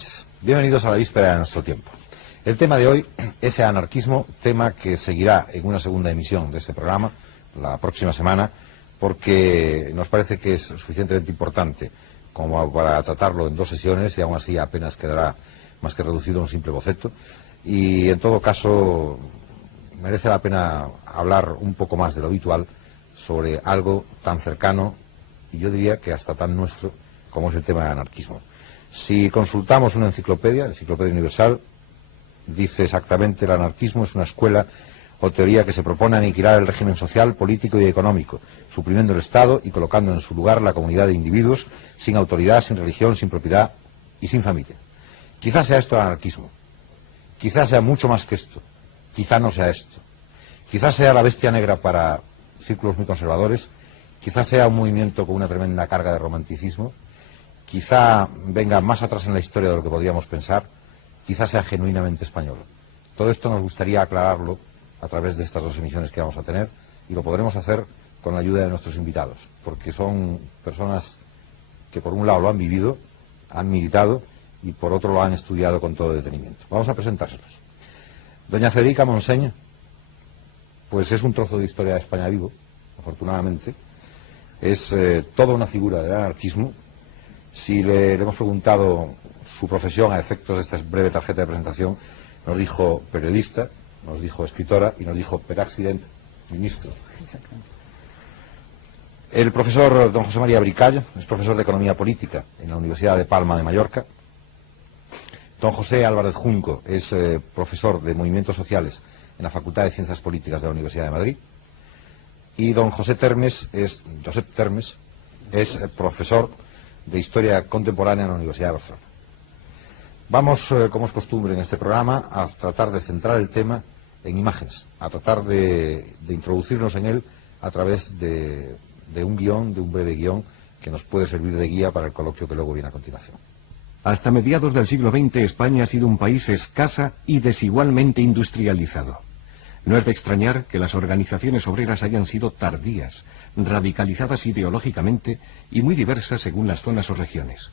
noches. Bienvenidos a la víspera de nuestro tiempo. El tema de hoy es el anarquismo, tema que seguirá en una segunda emisión de este programa la próxima semana, porque nos parece que es suficientemente importante como para tratarlo en 2 sesiones, y aún así apenas quedará más que reducido a un simple boceto, y en todo caso merece la pena hablar un poco más de lo habitual sobre algo tan cercano, y yo diría que hasta tan nuestro, como es el tema del anarquismo. Si consultamos una enciclopedia, la Enciclopedia Universal, dice exactamente: el anarquismo es una escuela o teoría que se propone aniquilar el régimen social, político y económico, suprimiendo el Estado y colocando en su lugar la comunidad de individuos sin autoridad, sin religión, sin propiedad y sin familia. Quizás sea esto el anarquismo, quizás sea mucho más que esto, quizás no sea esto, quizás sea la bestia negra para círculos muy conservadores, quizás sea un movimiento con una tremenda carga de romanticismo, quizá venga más atrás en la historia de lo que podríamos pensar, quizás sea genuinamente español. Todo esto nos gustaría aclararlo a través de estas 2 emisiones que vamos a tener, y lo podremos hacer con la ayuda de nuestros invitados, porque son personas que por un lado lo han vivido, han militado, y por otro lo han estudiado con todo detenimiento. Vamos a presentárselos. Doña Federica Montseny, pues es un trozo de historia de España vivo, afortunadamente. Es toda una figura del anarquismo. Si le hemos preguntado su profesión a efectos de esta breve tarjeta de presentación, nos dijo periodista, nos dijo escritora y nos dijo per accident ministro. El profesor don José María Bricall es profesor de Economía Política en la Universidad de Palma de Mallorca. Don José Álvarez Junco es profesor de Movimientos Sociales en la Facultad de Ciencias Políticas de la Universidad de Madrid. Y don Josep Termes es profesor de Historia Contemporánea en la Universidad de Barcelona. Vamos, como es costumbre en este programa, a tratar de centrar el tema en imágenes, a tratar de introducirnos en él a través de un guión, de un breve guión, que nos puede servir de guía para el coloquio que luego viene a continuación. Hasta mediados del siglo XX, España ha sido un país escasa y desigualmente industrializado. No es de extrañar que las organizaciones obreras hayan sido tardías, radicalizadas ideológicamente y muy diversas según las zonas o regiones.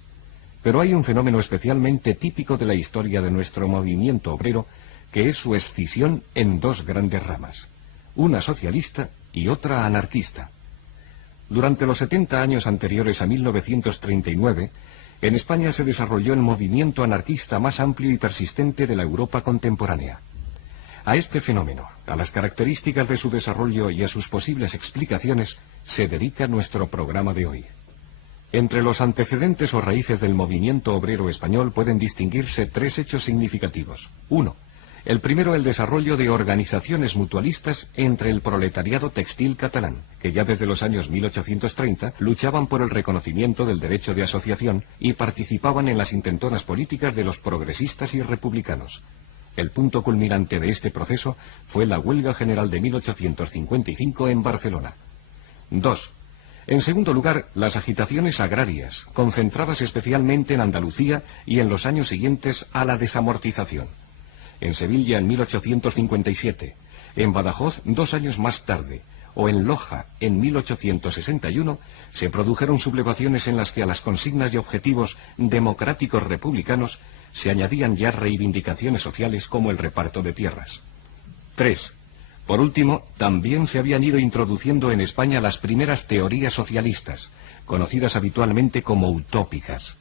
Pero hay un fenómeno especialmente típico de la historia de nuestro movimiento obrero, que es su escisión en 2 grandes ramas, una socialista y otra anarquista. Durante los 70 años anteriores a 1939, en España se desarrolló el movimiento anarquista más amplio y persistente de la Europa contemporánea. A este fenómeno, a las características de su desarrollo y a sus posibles explicaciones, se dedica nuestro programa de hoy. Entre los antecedentes o raíces del movimiento obrero español pueden distinguirse 3 hechos significativos. 1. El primero, el desarrollo de organizaciones mutualistas entre el proletariado textil catalán, que ya desde los años 1830 luchaban por el reconocimiento del derecho de asociación y participaban en las intentonas políticas de los progresistas y republicanos. El punto culminante de este proceso fue la huelga general de 1855 en Barcelona. 2. En segundo lugar, las agitaciones agrarias, concentradas especialmente en Andalucía y en los años siguientes a la desamortización. En Sevilla en 1857, en Badajoz 2 años más tarde, o en Loja en 1861, se produjeron sublevaciones en las que a las consignas y objetivos democráticos republicanos se añadían ya reivindicaciones sociales como el reparto de tierras. 3. Por último, también se habían ido introduciendo en España las primeras teorías socialistas, conocidas habitualmente como utópicas.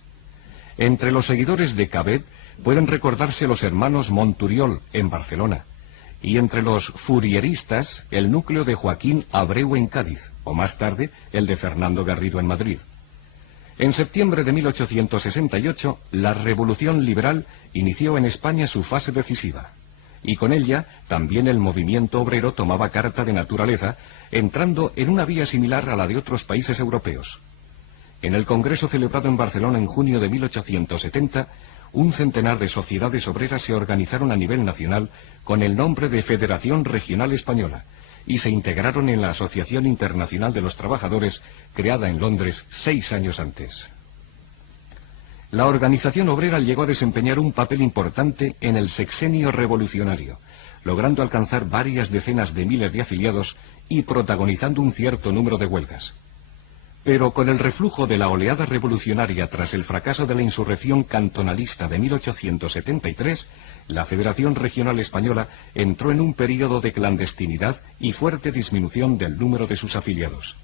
Entre los seguidores de Cabet pueden recordarse los hermanos Monturiol en Barcelona, y entre los fourieristas el núcleo de Joaquín Abreu en Cádiz, o más tarde el de Fernando Garrido en Madrid. En septiembre de 1868, la Revolución Liberal inició en España su fase decisiva, y con ella también el movimiento obrero tomaba carta de naturaleza, entrando en una vía similar a la de otros países europeos. En el Congreso celebrado en Barcelona en junio de 1870, un centenar de sociedades obreras se organizaron a nivel nacional con el nombre de Federación Regional Española, y se integraron en la Asociación Internacional de los Trabajadores, creada en Londres 6 años antes. La organización obrera llegó a desempeñar un papel importante en el sexenio revolucionario, logrando alcanzar varias decenas de miles de afiliados y protagonizando un cierto número de huelgas. Pero con el reflujo de la oleada revolucionaria tras el fracaso de la insurrección cantonalista de 1873, la Federación Regional Española entró en un período de clandestinidad y fuerte disminución del número de sus afiliados.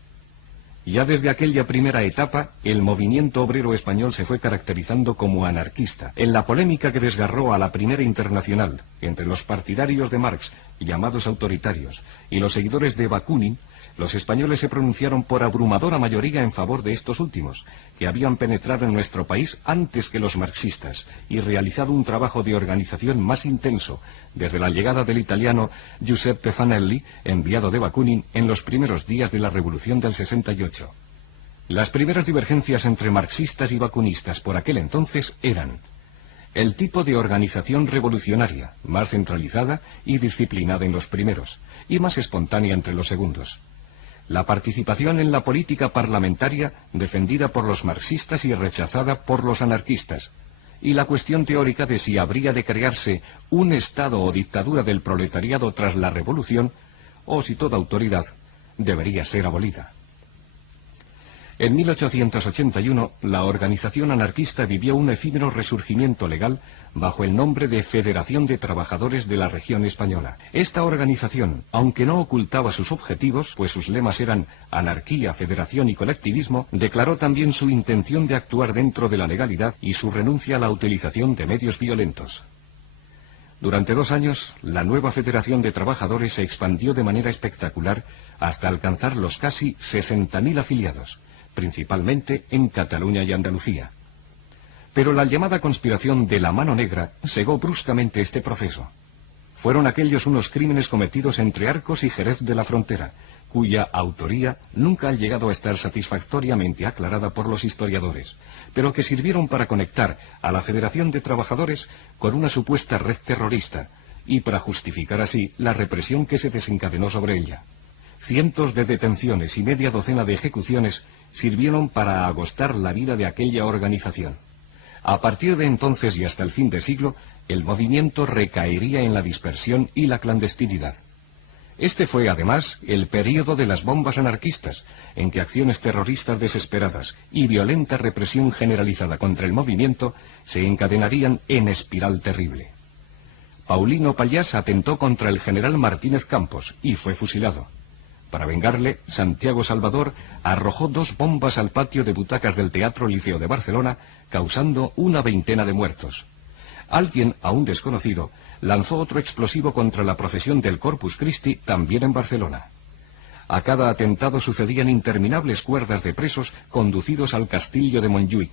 Ya desde aquella primera etapa, el movimiento obrero español se fue caracterizando como anarquista. En la polémica que desgarró a la Primera Internacional entre los partidarios de Marx, llamados autoritarios, y los seguidores de Bakunin, los españoles se pronunciaron por abrumadora mayoría en favor de estos últimos, que habían penetrado en nuestro país antes que los marxistas y realizado un trabajo de organización más intenso desde la llegada del italiano Giuseppe Fanelli, enviado de Bakunin, en los primeros días de la Revolución del 68. Las primeras divergencias entre marxistas y bakunistas por aquel entonces eran el tipo de organización revolucionaria, más centralizada y disciplinada en los primeros, y más espontánea entre los segundos. La participación en la política parlamentaria defendida por los marxistas y rechazada por los anarquistas, y la cuestión teórica de si habría de crearse un Estado o dictadura del proletariado tras la revolución, o si toda autoridad debería ser abolida. En 1881, la organización anarquista vivió un efímero resurgimiento legal bajo el nombre de Federación de Trabajadores de la Región Española. Esta organización, aunque no ocultaba sus objetivos, pues sus lemas eran anarquía, federación y colectivismo, declaró también su intención de actuar dentro de la legalidad y su renuncia a la utilización de medios violentos. Durante 2 años, la nueva Federación de Trabajadores se expandió de manera espectacular hasta alcanzar los casi 60.000 afiliados, principalmente en Cataluña y Andalucía. Pero la llamada conspiración de la Mano Negra cegó bruscamente este proceso. Fueron aquellos unos crímenes cometidos entre Arcos y Jerez de la Frontera, cuya autoría nunca ha llegado a estar satisfactoriamente aclarada por los historiadores, pero que sirvieron para conectar a la Federación de Trabajadores con una supuesta red terrorista y para justificar así la represión que se desencadenó sobre ella. Cientos de detenciones y media docena de ejecuciones sirvieron para agostar la vida de aquella organización. A partir de entonces y hasta el fin de siglo, el movimiento recaería en la dispersión y la clandestinidad. Este fue, además, el período de las bombas anarquistas, en que acciones terroristas desesperadas y violenta represión generalizada contra el movimiento se encadenarían en espiral terrible. Paulino Pallás atentó contra el general Martínez Campos y fue fusilado. Para vengarle, Santiago Salvador arrojó 2 bombas al patio de butacas del Teatro Liceo de Barcelona, causando una veintena de muertos. Alguien, aún desconocido, lanzó otro explosivo contra la procesión del Corpus Christi, también en Barcelona. A cada atentado sucedían interminables cuerdas de presos conducidos al castillo de Montjuïc,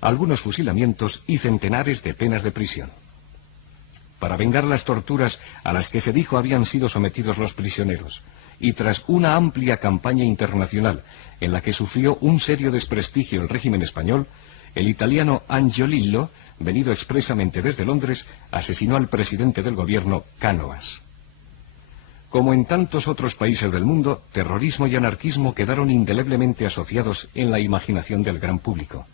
algunos fusilamientos y centenares de penas de prisión. Para vengar las torturas a las que se dijo habían sido sometidos los prisioneros, y tras una amplia campaña internacional en la que sufrió un serio desprestigio el régimen español, el italiano Angiolillo, venido expresamente desde Londres, asesinó al presidente del gobierno, Cánovas. Como en tantos otros países del mundo, terrorismo y anarquismo quedaron indeleblemente asociados en la imaginación del gran público.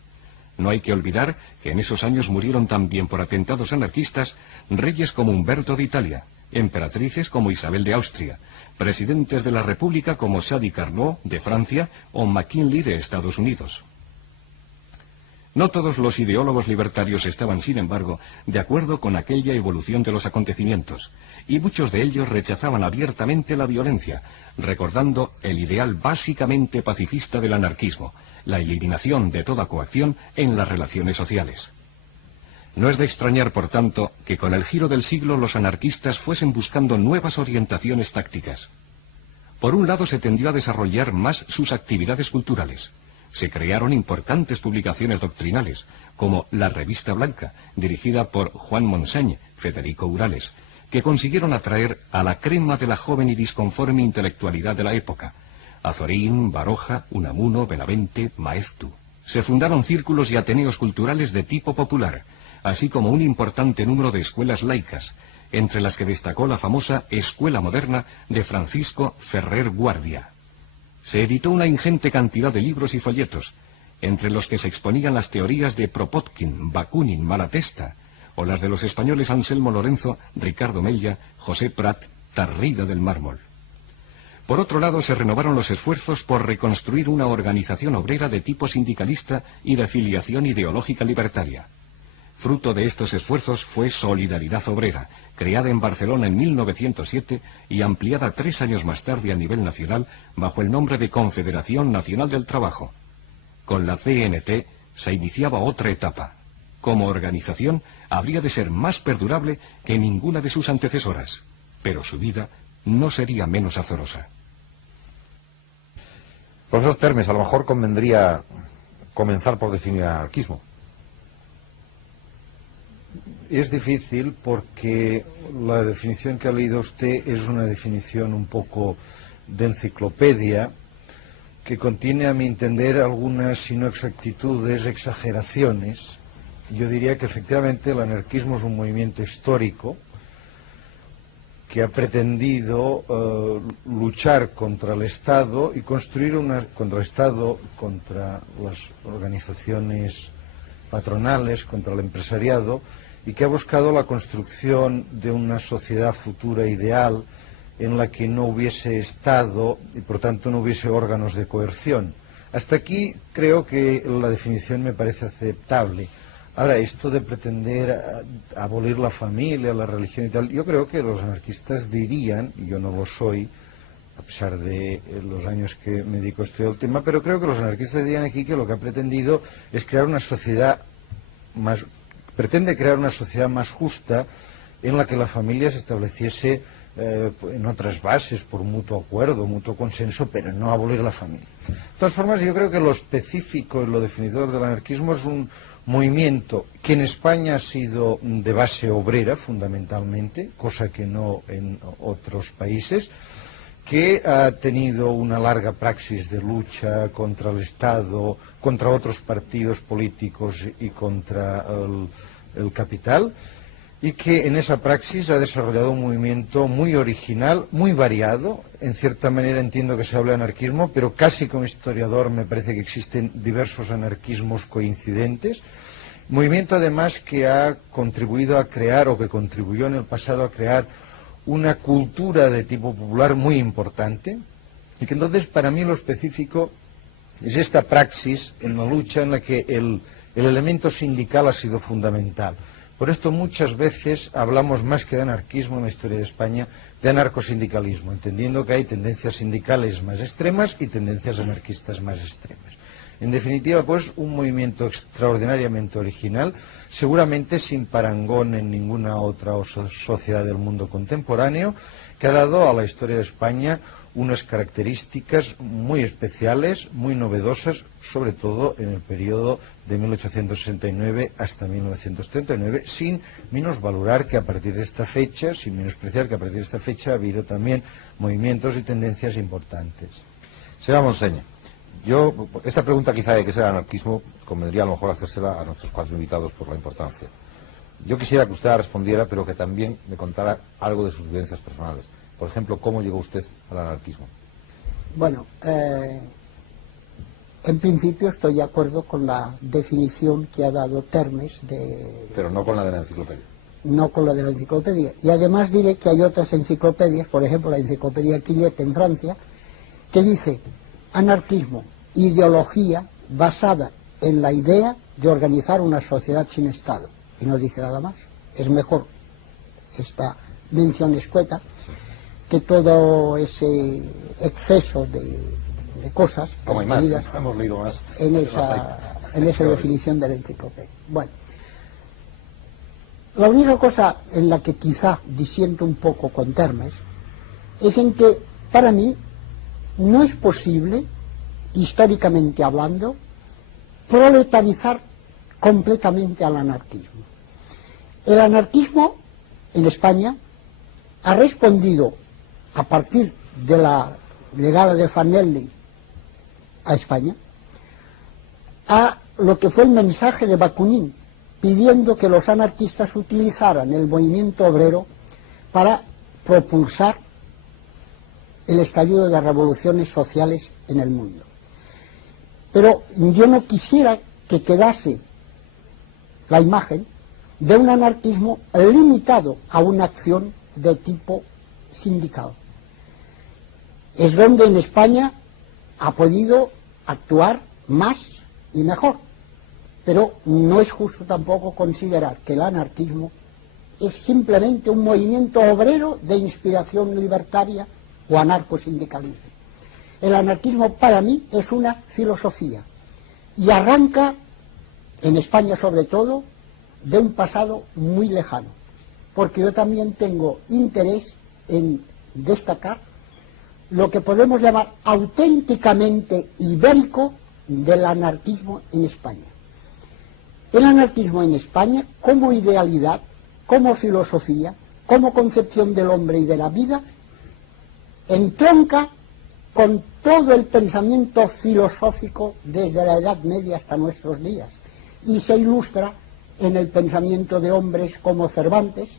No hay que olvidar que en esos años murieron también por atentados anarquistas reyes como Humberto de Italia, emperatrices como Isabel de Austria, presidentes de la República como Sadi Carnot de Francia o McKinley de Estados Unidos. No todos los ideólogos libertarios estaban, sin embargo, de acuerdo con aquella evolución de los acontecimientos, y muchos de ellos rechazaban abiertamente la violencia, recordando el ideal básicamente pacifista del anarquismo, la eliminación de toda coacción en las relaciones sociales. No es de extrañar, por tanto, que con el giro del siglo los anarquistas fuesen buscando nuevas orientaciones tácticas. Por un lado se tendió a desarrollar más sus actividades culturales. Se crearon importantes publicaciones doctrinales, como la Revista Blanca, dirigida por Juan Montseny, Federico Urales, que consiguieron atraer a la crema de la joven y disconforme intelectualidad de la época: Azorín, Baroja, Unamuno, Benavente, Maeztu. Se fundaron círculos y ateneos culturales de tipo popular, así como un importante número de escuelas laicas, entre las que destacó la famosa Escuela Moderna de Francisco Ferrer Guardia. Se editó una ingente cantidad de libros y folletos, entre los que se exponían las teorías de Kropotkin, Bakunin, Malatesta, o las de los españoles Anselmo Lorenzo, Ricardo Mella, José Prat, Tarrida del Mármol. Por otro lado, se renovaron los esfuerzos por reconstruir una organización obrera de tipo sindicalista y de filiación ideológica libertaria. Fruto de estos esfuerzos fue Solidaridad Obrera, creada en Barcelona en 1907 y ampliada 3 años más tarde a nivel nacional bajo el nombre de Confederación Nacional del Trabajo. Con la CNT se iniciaba otra etapa. Como organización, habría de ser más perdurable que ninguna de sus antecesoras, pero su vida no sería menos azarosa. Profesor Termes, a lo mejor convendría comenzar por definir el anarquismo. Es difícil porque la definición que ha leído usted es una definición un poco de enciclopedia que contiene, a mi entender, algunas, si no exactitudes, exageraciones. Yo diría que efectivamente el anarquismo es un movimiento histórico que ha pretendido luchar contra el Estado y construir contra el Estado, contra las organizaciones patronales, contra el empresariado, y que ha buscado la construcción de una sociedad futura ideal en la que no hubiese Estado y por tanto no hubiese órganos de coerción. Hasta aquí creo que la definición me parece aceptable. Ahora, esto de pretender abolir la familia, la religión y tal, yo creo que los anarquistas dirían, y yo no lo soy, a pesar de los años que me dedico a estudiar el tema, pero creo que los anarquistas dirían aquí que lo que ha pretendido es crear una sociedad más... pretende crear una sociedad más justa en la que la familia se estableciese en otras bases, por mutuo acuerdo, mutuo consenso, pero no abolir la familia. De todas formas, yo creo que lo específico y lo definidor del anarquismo es un movimiento que en España ha sido de base obrera, fundamentalmente, cosa que no en otros países, que ha tenido una larga praxis de lucha contra el Estado, contra otros partidos políticos y contra el capital, y que en esa praxis ha desarrollado un movimiento muy original, muy variado. En cierta manera entiendo que se habla de anarquismo, pero casi como historiador me parece que existen diversos anarquismos coincidentes. Movimiento además que ha contribuido a crear, o que contribuyó en el pasado a crear, una cultura de tipo popular muy importante, y que entonces para mí lo específico es esta praxis en la lucha en la que el elemento sindical ha sido fundamental. Por esto muchas veces hablamos más que de anarquismo en la historia de España, de anarcosindicalismo, entendiendo que hay tendencias sindicales más extremas y tendencias anarquistas más extremas. En definitiva, pues, un movimiento extraordinariamente original, seguramente sin parangón en ninguna otra sociedad del mundo contemporáneo, que ha dado a la historia de España unas características muy especiales, muy novedosas, sobre todo en el periodo de 1869 hasta 1939, sin menosvalorar que a partir de esta fecha, sin menospreciar que a partir de esta fecha ha habido también movimientos y tendencias importantes. Señora Monseña, esta pregunta quizá de qué es el anarquismo convendría a lo mejor hacérsela a nuestros 4 invitados por la importancia. Yo quisiera que usted la respondiera, pero que también me contara algo de sus vivencias personales. Por ejemplo, ¿cómo llegó usted al anarquismo? Bueno, en principio estoy de acuerdo con la definición que ha dado Termes de... Pero no con la de la enciclopedia. No con la de la enciclopedia. Y además diré que hay otras enciclopedias, por ejemplo la enciclopedia Quillet en Francia, que dice anarquismo, ideología basada en la idea de organizar una sociedad sin Estado. Y no dice nada más. Es mejor esta mención escueta que todo ese exceso de cosas como hay más, hemos leído más en esa definición de la enciclopedia. Bueno, la única cosa en la que quizá disiento un poco con Termes es en que para mí no es posible, históricamente hablando, proletarizar completamente al anarquismo. El anarquismo en España ha respondido a partir de la llegada de Fanelli a España a lo que fue el mensaje de Bakunin, pidiendo que los anarquistas utilizaran el movimiento obrero para propulsar el estallido de revoluciones sociales en el mundo. Pero yo no quisiera que quedase la imagen de un anarquismo limitado a una acción de tipo sindical. es donde en España ha podido actuar más y mejor. Pero no es justo tampoco considerar que el anarquismo es simplemente un movimiento obrero de inspiración libertaria o anarcosindicalismo. El anarquismo para mí es una filosofía y arranca, en España sobre todo, de un pasado muy lejano, porque yo también tengo interés en destacar lo que podemos llamar auténticamente ibérico del anarquismo en España. El anarquismo en España, como idealidad, como filosofía, como concepción del hombre y de la vida, entronca con todo el pensamiento filosófico desde la Edad Media hasta nuestros días y se ilustra en el pensamiento de hombres como Cervantes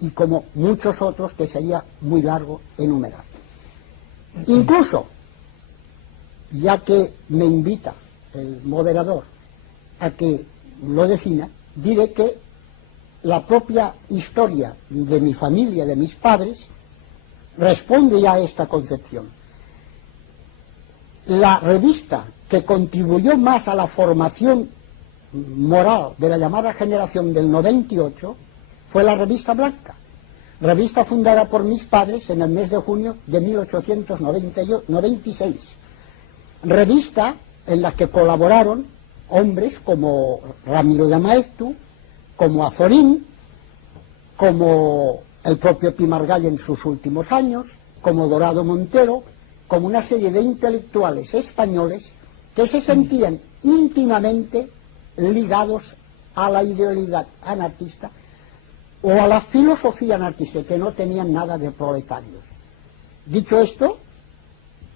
y como muchos otros que sería muy largo enumerar. Incluso, ya que me invita el moderador a que lo defina, diré que la propia historia de mi familia, de mis padres, responde ya a esta concepción. La revista que contribuyó más a la formación moral de la llamada generación del 98 fue la Revista Blanca, revista fundada por mis padres en el mes de junio de 1896, revista en la que colaboraron hombres como Ramiro de Maeztu, como Azorín, como el propio Pi Margall en sus últimos años, como Dorado Montero, como una serie de intelectuales españoles que se sentían íntimamente ligados a la idealidad anarquista o a la filosofía anarquista, que no tenían nada de proletarios. Dicho esto,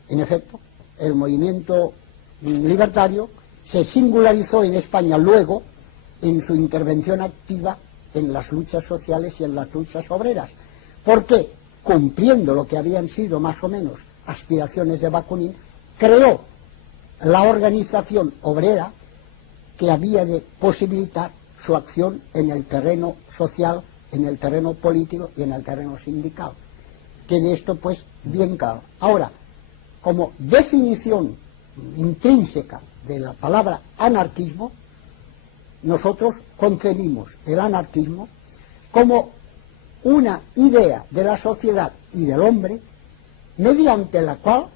en efecto, el movimiento libertario se singularizó en España luego en su intervención activa en las luchas sociales y en las luchas obreras, porque, cumpliendo lo que habían sido más o menos aspiraciones de Bakunin, creó la organización obrera que había de posibilitar su acción en el terreno social, en el terreno político y en el terreno sindical. Que de esto, pues, bien claro. Ahora, como definición intrínseca de la palabra anarquismo, nosotros concebimos el anarquismo como una idea de la sociedad y del hombre mediante la cual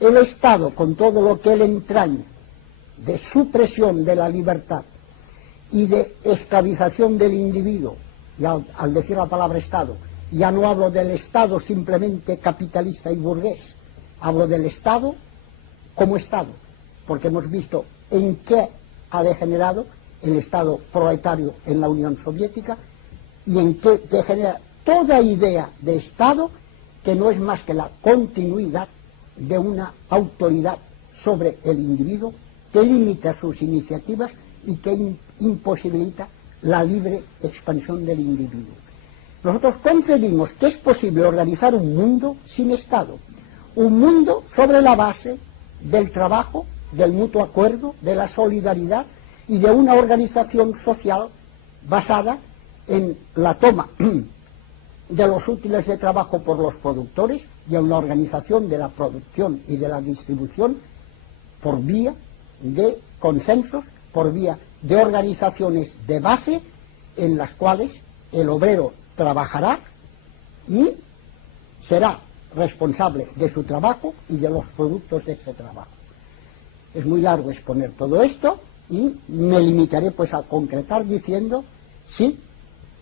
el Estado, con todo lo que él entraña de supresión de la libertad y de esclavización del individuo, y al decir la palabra Estado, ya no hablo del Estado simplemente capitalista y burgués, hablo del Estado como Estado, porque hemos visto en qué ha degenerado el Estado proletario en la Unión Soviética y en qué degenera toda idea de Estado que no es más que la continuidad de una autoridad sobre el individuo que limita sus iniciativas y que imposibilita la libre expansión del individuo. Nosotros concebimos que es posible organizar un mundo sin Estado, un mundo sobre la base del trabajo, del mutuo acuerdo, de la solidaridad y de una organización social basada en la toma de los útiles de trabajo por los productores y en la organización de la producción y de la distribución por vía de consensos, por vía de organizaciones de base en las cuales el obrero trabajará y será responsable de su trabajo y de los productos de ese trabajo. Es muy largo exponer todo esto y me limitaré pues a concretar diciendo, sí,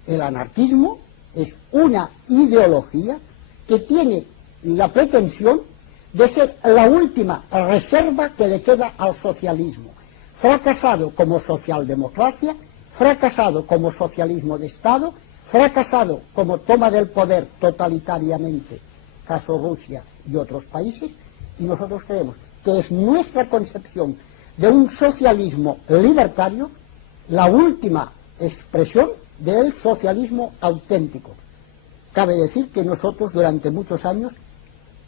el anarquismo es una ideología que tiene la pretensión de ser la última reserva que le queda al socialismo, fracasado como socialdemocracia, fracasado como socialismo de Estado, fracasado como toma del poder totalitariamente, caso Rusia y otros países, y nosotros creemos que es nuestra concepción de un socialismo libertario la última expresión del socialismo auténtico. Cabe decir que nosotros durante muchos años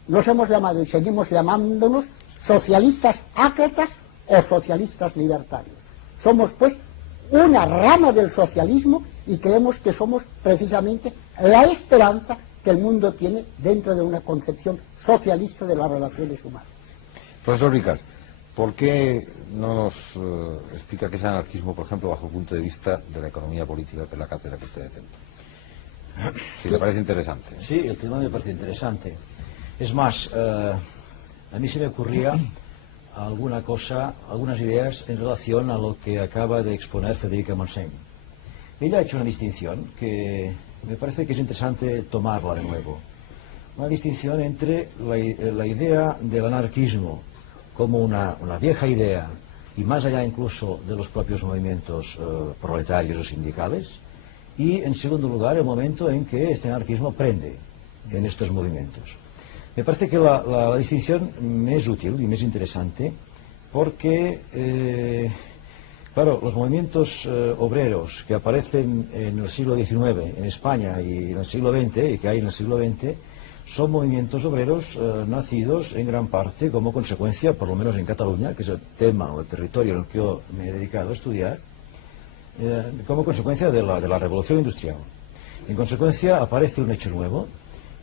nos hemos llamado y seguimos llamándonos socialistas ácratas o socialistas libertarios. Somos pues una rama del socialismo y creemos que somos precisamente la esperanza que el mundo tiene dentro de una concepción socialista de las relaciones humanas. Profesor Ricard, ¿por qué no nos explica qué es anarquismo, por ejemplo, bajo el punto de vista de la economía política, que es la cátedra que usted detenta? Si le parece interesante. Sí, el tema me parece interesante. Es más, a mí se me ocurría algunas ideas en relación a lo que acaba de exponer Federica Montseny. Ella ha hecho una distinción que me parece que es interesante tomarla de nuevo. Una distinción entre la idea del anarquismo como una vieja idea, y más allá incluso de los propios movimientos proletarios o sindicales, y en segundo lugar el momento en que este anarquismo prende en estos movimientos. Me parece que la distinción me es útil y me es interesante porque, claro, los movimientos obreros que aparecen en el siglo XIX en España y en el siglo XX, y que hay en el siglo XX, son movimientos obreros nacidos en gran parte como consecuencia, por lo menos en Cataluña, que es el tema o el territorio en el que yo me he dedicado a estudiar, como consecuencia de la revolución industrial. En consecuencia aparece un hecho nuevo,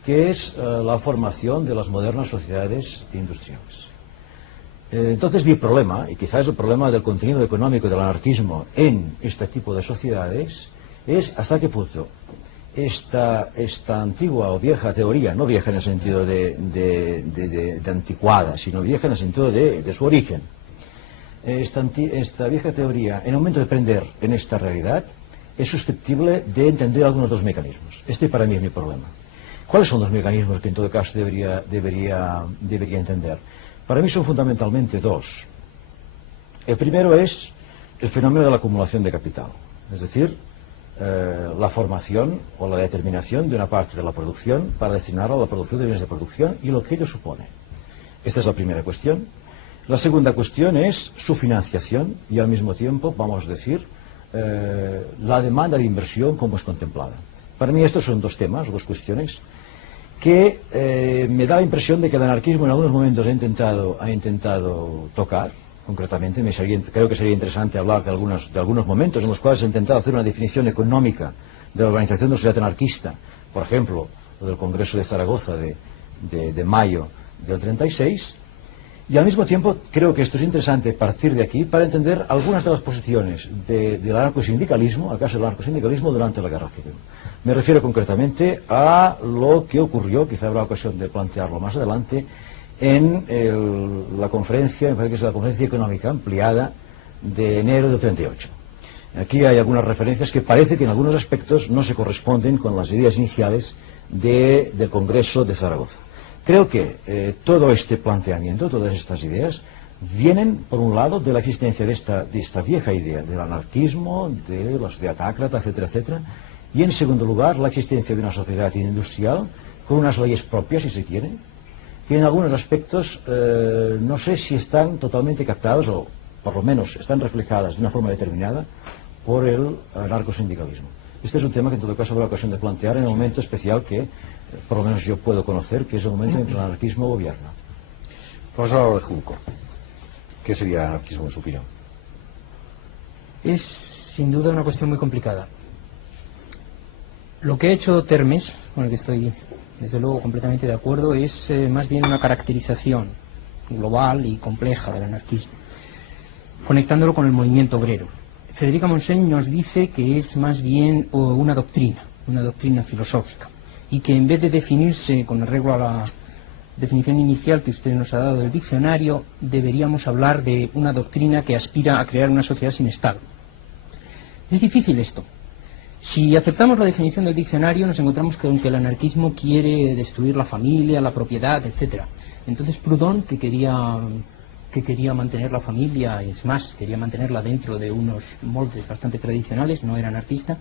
que es la formación de las modernas sociedades industriales. Entonces mi problema, y quizás el problema del contenido económico del anarquismo en este tipo de sociedades, es hasta qué punto esta antigua o vieja teoría, no vieja en el sentido de anticuada, sino vieja en el sentido de su origen, esta vieja teoría, en el momento de prender en esta realidad, es susceptible de entender algunos de los mecanismos. Este para mí es mi problema. ¿Cuáles son los mecanismos que en todo caso debería entender? Para mí son fundamentalmente dos. El primero es el fenómeno de la acumulación de capital, es decir, la formación o la determinación de una parte de la producción para destinarla a la producción de bienes de producción y lo que ello supone. Esta es la primera cuestión. La segunda cuestión es su financiación y al mismo tiempo, vamos a decir, la demanda de inversión como es contemplada. Para mí estos son dos temas, dos cuestiones que me da la impresión de que el anarquismo en algunos momentos ha intentado tocar. Concretamente, creo que sería interesante hablar de algunos momentos en los cuales se ha intentado hacer una definición económica de la organización de la sociedad anarquista. Por ejemplo, lo del Congreso de Zaragoza de mayo del 36. Y al mismo tiempo creo que esto es interesante partir de aquí para entender algunas de las posiciones del anarcosindicalismo, acaso del anarcosindicalismo durante la Guerra Civil. Me refiero concretamente a lo que ocurrió, quizá habrá ocasión de plantearlo más adelante, en la conferencia, me parece que es la conferencia económica ampliada de enero del 38. Aquí hay algunas referencias que parece que en algunos aspectos no se corresponden con las ideas iniciales del Congreso de Zaragoza. Creo que todo este planteamiento, todas estas ideas, vienen, por un lado, de la existencia de esta vieja idea del anarquismo, de la sociedad ácrata, etcétera, etcétera, y en segundo lugar, la existencia de una sociedad industrial con unas leyes propias, si se quiere, que en algunos aspectos no sé si están totalmente captadas o por lo menos están reflejadas de una forma determinada por el anarcosindicalismo. Este es un tema que en todo caso habrá ocasión de plantear en el momento especial que por lo menos yo puedo conocer, que es el momento en que el anarquismo gobierna. Profesor de Junco, ¿qué sería el anarquismo en su opinión? Es sin duda una cuestión muy complicada. Lo que ha hecho Termes, con el que estoy desde luego completamente de acuerdo, es más bien una caracterización global y compleja del anarquismo, conectándolo con el movimiento obrero. Federica Montseny nos dice que es más bien una doctrina filosófica, y que en vez de definirse con arreglo a la definición inicial que usted nos ha dado del diccionario, deberíamos hablar de una doctrina que aspira a crear una sociedad sin Estado. Es difícil esto. Si aceptamos la definición del diccionario, nos encontramos con que el anarquismo quiere destruir la familia, la propiedad, etc. Entonces Proudhon, que quería mantener la familia, es más, quería mantenerla dentro de unos moldes bastante tradicionales, no era anarquista.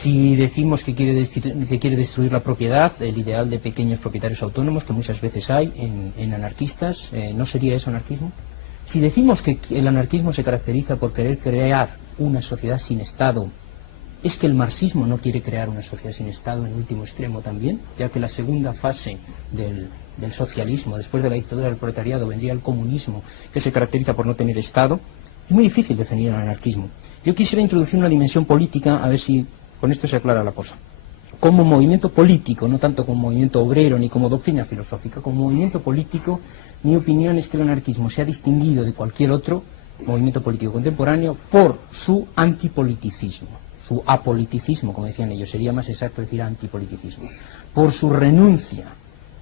Si decimos que quiere destruir la propiedad, el ideal de pequeños propietarios autónomos, que muchas veces hay en anarquistas, ¿no sería eso anarquismo? Si decimos que el anarquismo se caracteriza por querer crear una sociedad sin Estado, ¿es que el marxismo no quiere crear una sociedad sin Estado en último extremo también? Ya que la segunda fase del socialismo, después de la dictadura del proletariado, vendría el comunismo, que se caracteriza por no tener Estado. Es muy difícil definir el anarquismo. Yo quisiera introducir una dimensión política, a ver si con esto se aclara la cosa. como movimiento político, no tanto como movimiento obrero ni como doctrina filosófica, como movimiento político, mi opinión es que el anarquismo se ha distinguido de cualquier otro movimiento político contemporáneo por su antipoliticismo, su apoliticismo, como decían ellos, sería más exacto decir antipoliticismo, por su renuncia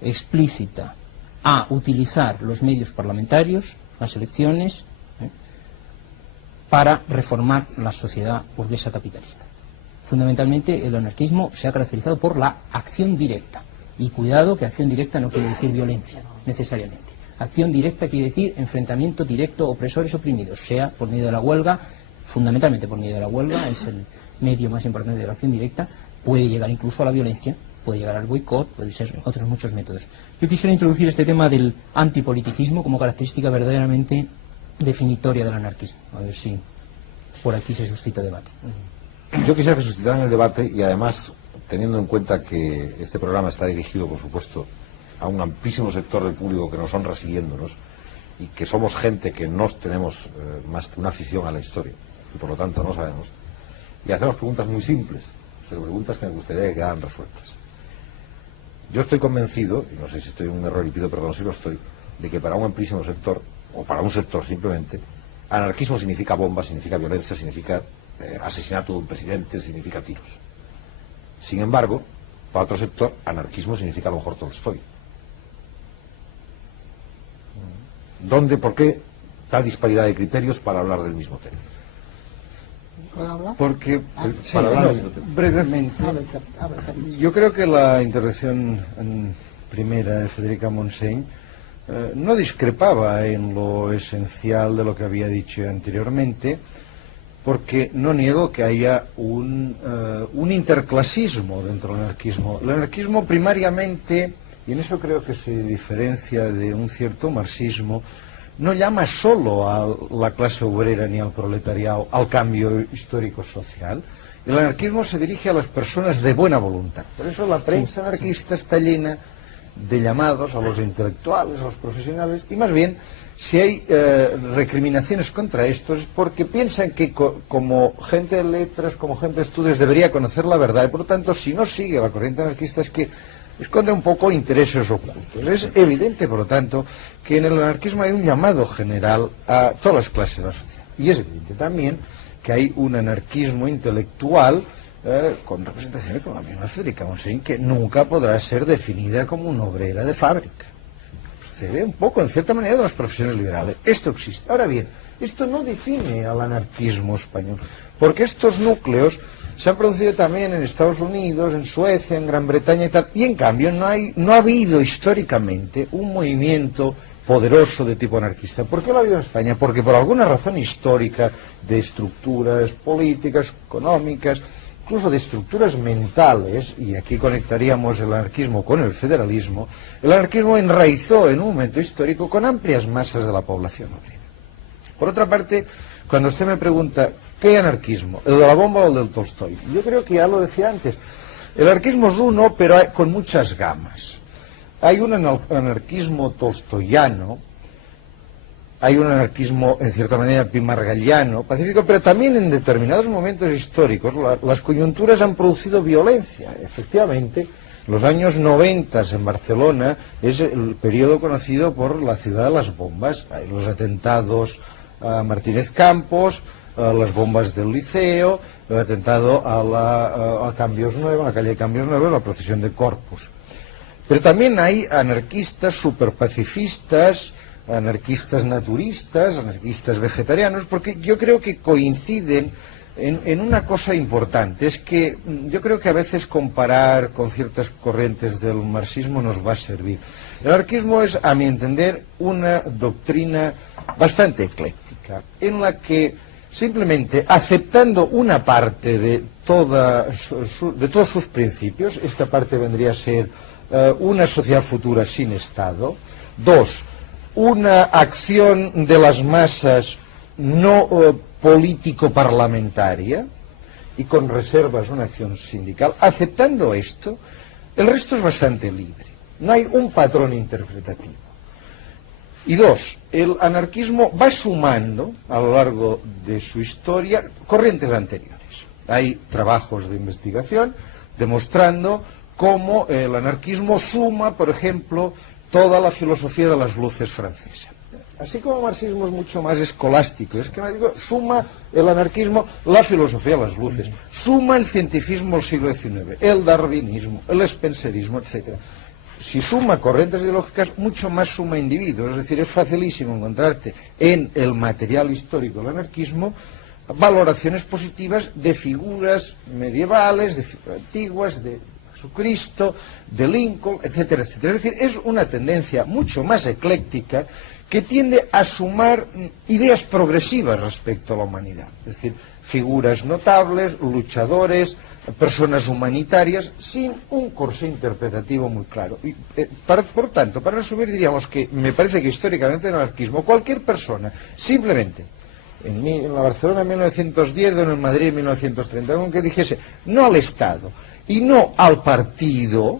explícita a utilizar los medios parlamentarios, las elecciones, para reformar la sociedad burguesa capitalista. Fundamentalmente el anarquismo se ha caracterizado por la acción directa, y cuidado que acción directa no quiere decir violencia necesariamente. Acción directa quiere decir enfrentamiento directo, opresores oprimidos, sea por medio de la huelga, fundamentalmente por medio de la huelga, es el medio más importante de la acción directa, puede llegar incluso a la violencia, puede llegar al boicot, puede ser otros muchos métodos. Yo quisiera introducir este tema del antipoliticismo como característica verdaderamente definitoria del anarquismo, a ver si por aquí se suscita debate. Yo quisiera que suscitaran el debate, y además, teniendo en cuenta que este programa está dirigido, por supuesto, a un amplísimo sector del público que nos honra siguiéndonos, y que somos gente que no tenemos más que una afición a la historia, y por lo tanto no sabemos, y hacemos preguntas muy simples, pero preguntas que me gustaría que quedaran resueltas. Yo estoy convencido, y no sé si estoy en un error y pido perdón si lo estoy, de que para un amplísimo sector, o para un sector simplemente, anarquismo significa bomba, significa violencia, significa asesinato de un presidente, significa tiros. Sin embargo, para otro sector, anarquismo significa a lo mejor Tolstoy. ¿Por qué tal disparidad de criterios para hablar del mismo tema? ¿Puedo hablar? Porque, Sí, para hablar del mismo tema. brevemente, yo creo que la intervención primera de Federica Montseny no discrepaba en lo esencial de lo que había dicho anteriormente, porque no niego que haya un interclasismo dentro del anarquismo. El anarquismo primariamente, y en eso creo que se diferencia de un cierto marxismo, no llama solo a la clase obrera ni al proletariado al cambio histórico social. El anarquismo se dirige a las personas de buena voluntad. Por eso la prensa anarquista está llena de llamados a los intelectuales, a los profesionales, y más bien, si hay recriminaciones contra estos, es porque piensan que como gente de letras, como gente de estudios, debería conocer la verdad, y por lo tanto, si no sigue la corriente anarquista, es que esconde un poco intereses ocultos. Es evidente, por lo tanto, que en el anarquismo hay un llamado general a todas las clases de la sociedad. Y es evidente también que hay un anarquismo intelectual con representaciones como la misma Federica Montseny, que nunca podrá ser definida como una obrera de fábrica. Procede un poco, en cierta manera, de las profesiones liberales. Esto existe. Ahora bien, esto no define al anarquismo español, porque estos núcleos se han producido también en Estados Unidos, en Suecia, en Gran Bretaña y tal, y en cambio no ha habido históricamente un movimiento poderoso de tipo anarquista. ¿Por qué lo ha habido en España? Porque por alguna razón histórica de estructuras políticas, económicas, incluso de estructuras mentales, y aquí conectaríamos el anarquismo con el federalismo, el anarquismo enraizó en un momento histórico con amplias masas de la población obrera. Por otra parte, cuando usted me pregunta, ¿qué anarquismo? ¿El de la bomba o el del Tolstoy? Yo creo que ya lo decía antes. El anarquismo es uno, pero con muchas gamas. Hay un anarquismo tolstoyano, hay un anarquismo, en cierta manera, pimargalliano, pacífico, pero también en determinados momentos históricos las coyunturas han producido violencia. Efectivamente, los años 90 en Barcelona es el periodo conocido por la ciudad de las bombas. Hay los atentados a Martínez Campos, las bombas del Liceo, el atentado a Cambios Nuevos, a la calle Cambios Nuevos, la procesión de Corpus. Pero también hay anarquistas superpacifistas, anarquistas naturistas, anarquistas vegetarianos, porque yo creo que coinciden en una cosa importante, es que yo creo que a veces comparar con ciertas corrientes del marxismo nos va a servir. El anarquismo es, a mi entender, una doctrina bastante ecléctica, en la que simplemente aceptando una parte de todos sus principios, esta parte vendría a ser una sociedad futura sin Estado, dos, una acción de las masas no político-parlamentaria y con reservas una acción sindical. Aceptando esto, el resto es bastante libre. No hay un patrón interpretativo. Y dos, el anarquismo va sumando a lo largo de su historia corrientes anteriores. Hay trabajos de investigación demostrando cómo el anarquismo suma, por ejemplo, toda la filosofía de las luces francesa. Así como el marxismo es mucho más escolástico, es que suma el anarquismo la filosofía de las luces, suma el cientifismo del siglo XIX, el darwinismo, el spencerismo, etc. Si suma corrientes ideológicas, mucho más suma individuos, es decir, es facilísimo encontrarte en el material histórico del anarquismo valoraciones positivas de figuras medievales, de figuras antiguas, de Jesucristo, de Lincoln, etcétera, etcétera. Es decir, es una tendencia mucho más ecléctica que tiende a sumar ideas progresivas respecto a la humanidad. Es decir, figuras notables, luchadores, personas humanitarias, sin un corsé interpretativo muy claro. Y, por tanto, para resumir, diríamos que me parece que históricamente en el anarquismo cualquier persona, simplemente, en la Barcelona en 1910 o en el Madrid en 1930, que dijese no al Estado y no al partido,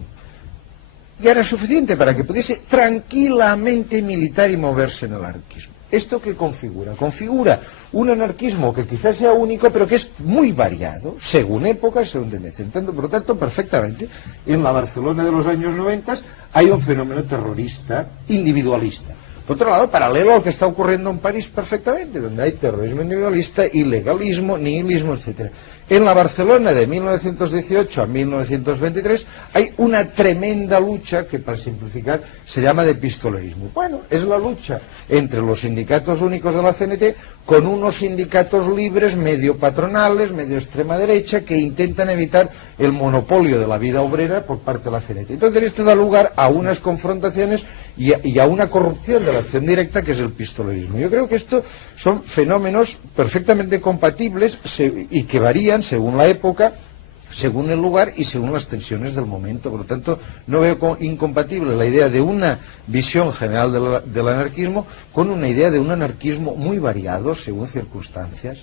ya era suficiente para que pudiese tranquilamente militar y moverse en el anarquismo. ¿Esto qué configura? Configura un anarquismo que quizás sea único, pero que es muy variado, según época y según tendencia. Por lo tanto, perfectamente, en la Barcelona de los años 90 hay un fenómeno terrorista individualista. Por otro lado, paralelo al que está ocurriendo en París perfectamente, donde hay terrorismo individualista, ilegalismo, nihilismo, etc. En la Barcelona de 1918 a 1923 hay una tremenda lucha que, para simplificar, se llama de pistolerismo. Bueno, es la lucha entre los sindicatos únicos de la CNT con unos sindicatos libres, medio patronales, medio extrema derecha, que intentan evitar el monopolio de la vida obrera por parte de la CNT. Entonces esto da lugar a unas confrontaciones y a una corrupción de la acción directa, que es el pistolerismo. Yo creo que estos son fenómenos perfectamente compatibles y que varían según la época, según el lugar y según las tensiones del momento. Por lo tanto, no veo incompatible la idea de una visión general del anarquismo con una idea de un anarquismo muy variado según circunstancias.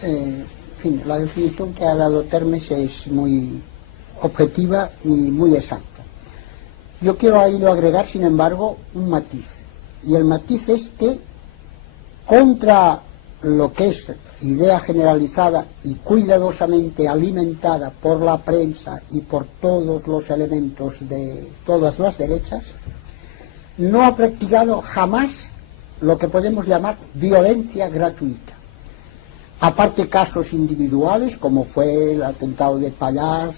En fin, la definición que ha dado Termes es muy objetiva y muy exacta. Yo quiero ahí agregar, sin embargo, un matiz. Y el matiz es que, contra lo que es idea generalizada y cuidadosamente alimentada por la prensa y por todos los elementos de todas las derechas, no ha practicado jamás lo que podemos llamar violencia gratuita. Aparte casos individuales, como fue el atentado de Pallars,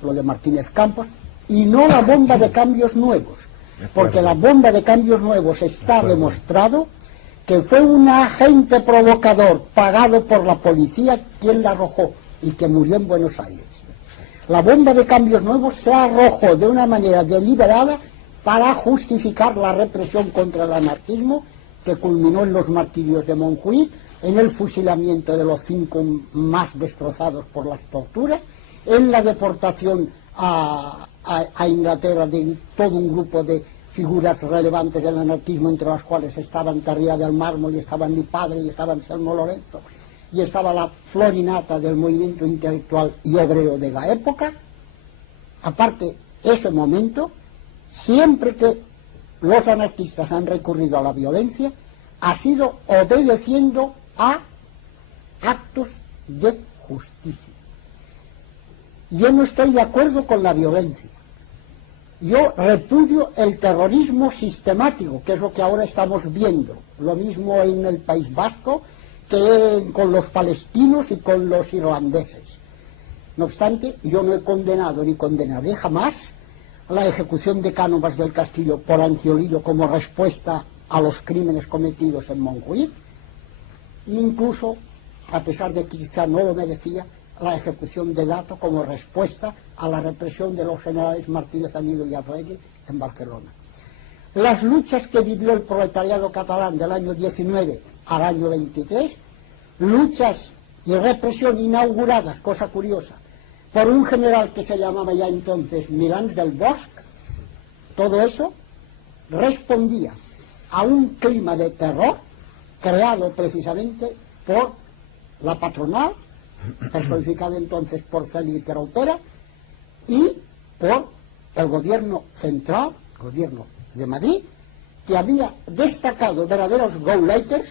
lo de Martínez Campos, y no la bomba de cambios nuevos, porque la bomba de cambios nuevos está demostrado que fue un agente provocador pagado por la policía quien la arrojó y que murió en Buenos Aires. La bomba de cambios nuevos se arrojó de una manera deliberada para justificar la represión contra el anarquismo, que culminó en los martirios de Montjuïc, en el fusilamiento de los 5 más destrozados por las torturas, en la deportación a Inglaterra de todo un grupo de figuras relevantes del anarquismo, entre las cuales estaban Carrià del Mármol, y estaban mi padre, y estaba Anselmo Lorenzo, y estaba la florinata del movimiento intelectual y obrero de la época. Aparte, ese momento, siempre que los anarquistas han recurrido a la violencia, ha sido obedeciendo a actos de justicia. Yo no estoy de acuerdo con la violencia. Yo repudio el terrorismo sistemático, que es lo que ahora estamos viendo. Lo mismo en el País Vasco que con los palestinos y con los irlandeses. No obstante, yo no he condenado ni condenaré jamás la ejecución de Cánovas del Castillo por Angiolillo como respuesta a los crímenes cometidos en Montjuïc, incluso, a pesar de que quizá no lo merecía, la ejecución de Dato como respuesta a la represión de los generales Martínez Anido y Arregui en Barcelona. Las luchas que vivió el proletariado catalán del año 19 al año 23, luchas y represión inauguradas, cosa curiosa, por un general que se llamaba ya entonces Milans del Bosch, Todo eso respondía a un clima de terror creado precisamente por la patronal, personificada entonces por Félix Graupera, y por el gobierno central, el gobierno de Madrid, que había destacado verdaderos go-lighters,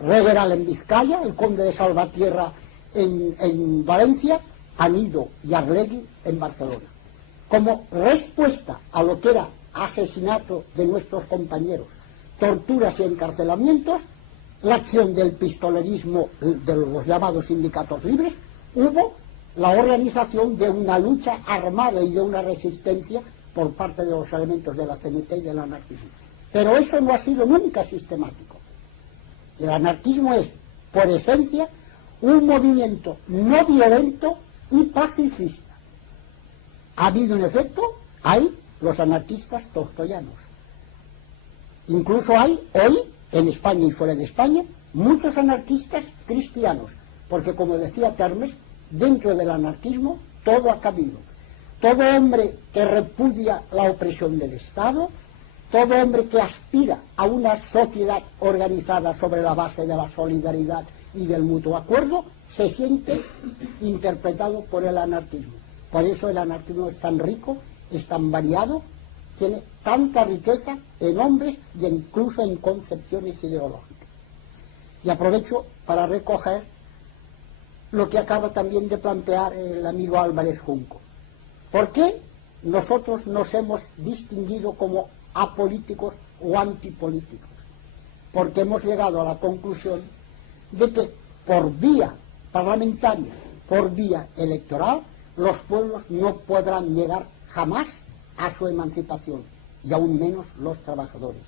Regueral en Vizcaya, el conde de Salvatierra en Valencia, Anido y Arlegui en Barcelona, como respuesta a lo que era asesinato de nuestros compañeros, torturas y encarcelamientos, la acción del pistolerismo de los llamados sindicatos libres. Hubo la organización de una lucha armada y de una resistencia por parte de los elementos de la CNT y del anarquismo. Pero eso no ha sido nunca sistemático. El anarquismo es, por esencia, un movimiento no violento y pacifista. Ha habido, en efecto, hay los anarquistas tolstoyanos. Incluso hay hoy, en España y fuera de España, muchos anarquistas cristianos, porque, como decía Termes, dentro del anarquismo todo ha cabido. Todo hombre que repudia la opresión del Estado, todo hombre que aspira a una sociedad organizada sobre la base de la solidaridad y del mutuo acuerdo, se siente interpretado por el anarquismo. Por eso el anarquismo es tan rico, es tan variado, tiene tanta riqueza en hombres y incluso en concepciones ideológicas. Y aprovecho para recoger lo que acaba también de plantear el amigo Álvarez Junco. ¿Por qué nosotros nos hemos distinguido como apolíticos o antipolíticos? Porque hemos llegado a la conclusión de que por vía parlamentaria, por vía electoral, los pueblos no podrán llegar jamás a su emancipación, y aún menos los trabajadores.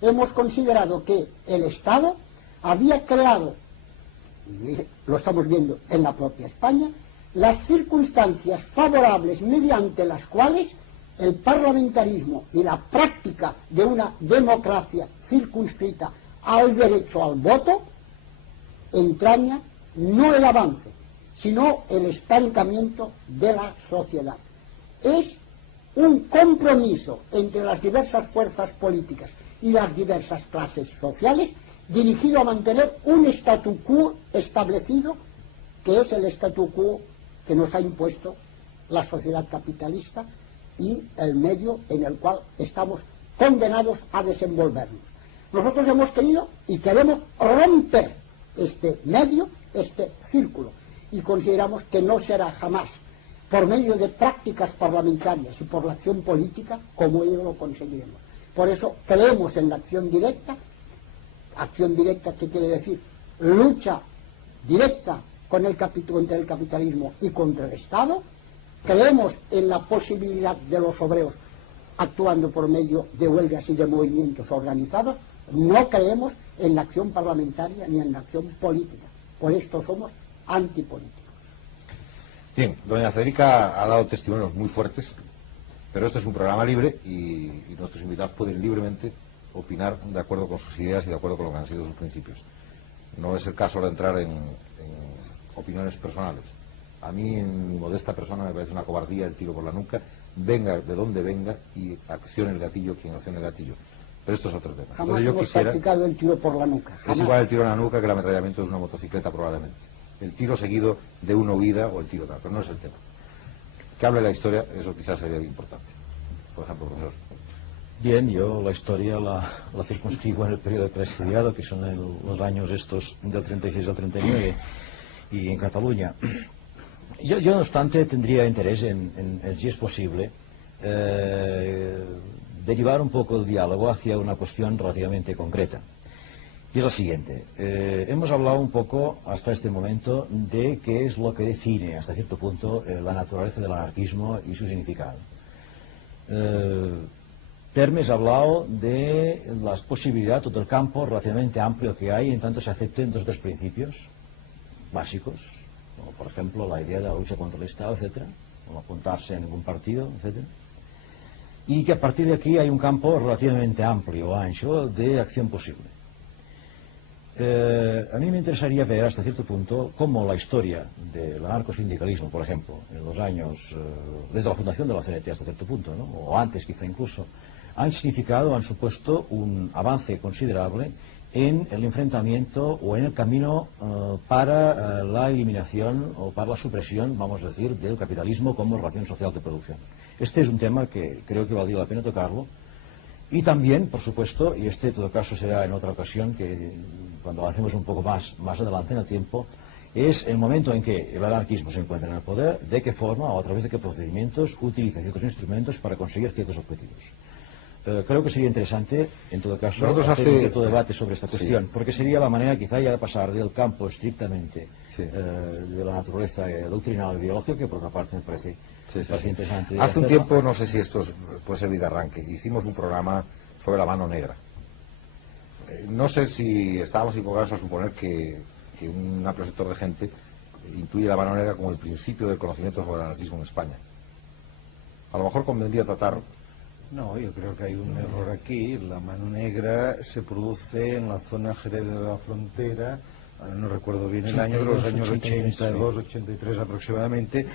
Hemos considerado que el Estado había creado, y lo estamos viendo en la propia España, las circunstancias favorables mediante las cuales el parlamentarismo y la práctica de una democracia circunscrita al derecho al voto entraña no el avance, sino el estancamiento de la sociedad. Es un compromiso entre las diversas fuerzas políticas y las diversas clases sociales dirigido a mantener un statu quo establecido, que es el statu quo que nos ha impuesto la sociedad capitalista y el medio en el cual estamos condenados a desenvolvernos. Nosotros hemos querido y queremos romper este medio, este círculo, y consideramos que no será jamás por medio de prácticas parlamentarias y por la acción política como ello lo conseguiremos. Por eso creemos en la acción directa. Acción directa, ¿qué quiere decir? Lucha directa contra el capitalismo y contra el Estado. Creemos en la posibilidad de los obreros actuando por medio de huelgas y de movimientos organizados. No creemos en la acción parlamentaria ni en la acción política. Por esto somos antipolíticos. Bien, doña Federica ha dado testimonios muy fuertes, pero este es un programa libre y nuestros invitados pueden libremente opinar de acuerdo con sus ideas y de acuerdo con lo que han sido sus principios. No es el caso de entrar en opiniones personales. A mí, en mi modesta persona, me parece una cobardía el tiro por la nuca, venga de donde venga y accione el gatillo quien accione el gatillo. Pero esto es otro tema. Jamás hemos practicado el tiro por la nuca. Jamás. Es igual el tiro en la nuca que el ametrallamiento de una motocicleta, probablemente. El tiro seguido de una huida o el tiro tal, pero no es el tema. Que hable la historia, eso quizás sería importante. Por ejemplo, profesor. Bien, yo la historia la circunscribo en el periodo que he estudiado, que son los años estos del 36 al 39, y en Cataluña. Yo no obstante, tendría interés en si es posible, derivar un poco el diálogo hacia una cuestión relativamente concreta. Y es la siguiente. Hemos hablado un poco hasta este momento de qué es lo que define hasta cierto punto la naturaleza del anarquismo y su significado. Termes ha hablado de las posibilidades o del campo relativamente amplio que hay en tanto se acepten dos principios básicos, como por ejemplo la idea de la lucha contra el Estado, etcétera, o no apuntarse en ningún partido, etcétera, y que a partir de aquí hay un campo relativamente amplio o ancho de acción posible. A mí me interesaría ver hasta cierto punto cómo la historia del anarcosindicalismo, por ejemplo, en los años, desde la fundación de la CNT hasta cierto punto, ¿no?, o antes quizá incluso, han significado, han supuesto un avance considerable en el enfrentamiento o en el camino para la eliminación o para la supresión, vamos a decir, del capitalismo como relación social de producción. Este es un tema que creo que valdría la pena tocarlo. Y también, por supuesto, y este en todo caso será en otra ocasión, que cuando avancemos un poco más adelante en el tiempo, es el momento en que el anarquismo se encuentra en el poder, de qué forma o a través de qué procedimientos utiliza ciertos instrumentos para conseguir ciertos objetivos. Creo que sería interesante, en todo caso, hacer un cierto debate sobre esta cuestión, porque sería la manera quizá ya de pasar del campo estrictamente de la naturaleza doctrinal y ideológica, que por otra parte me parece interesante. Hace un tiempo, no sé si esto puede servir de arranque, hicimos un programa sobre la mano negra. No sé si estábamos equivocados a suponer que un amplio sector de gente intuye la mano negra como el principio del conocimiento sobre el anarquismo en España. A lo mejor convendría tratar. No, yo creo que hay un error aquí. La mano negra se produce en la zona Jerez de la Frontera, no recuerdo bien el año, pero los años 82, 83 aproximadamente,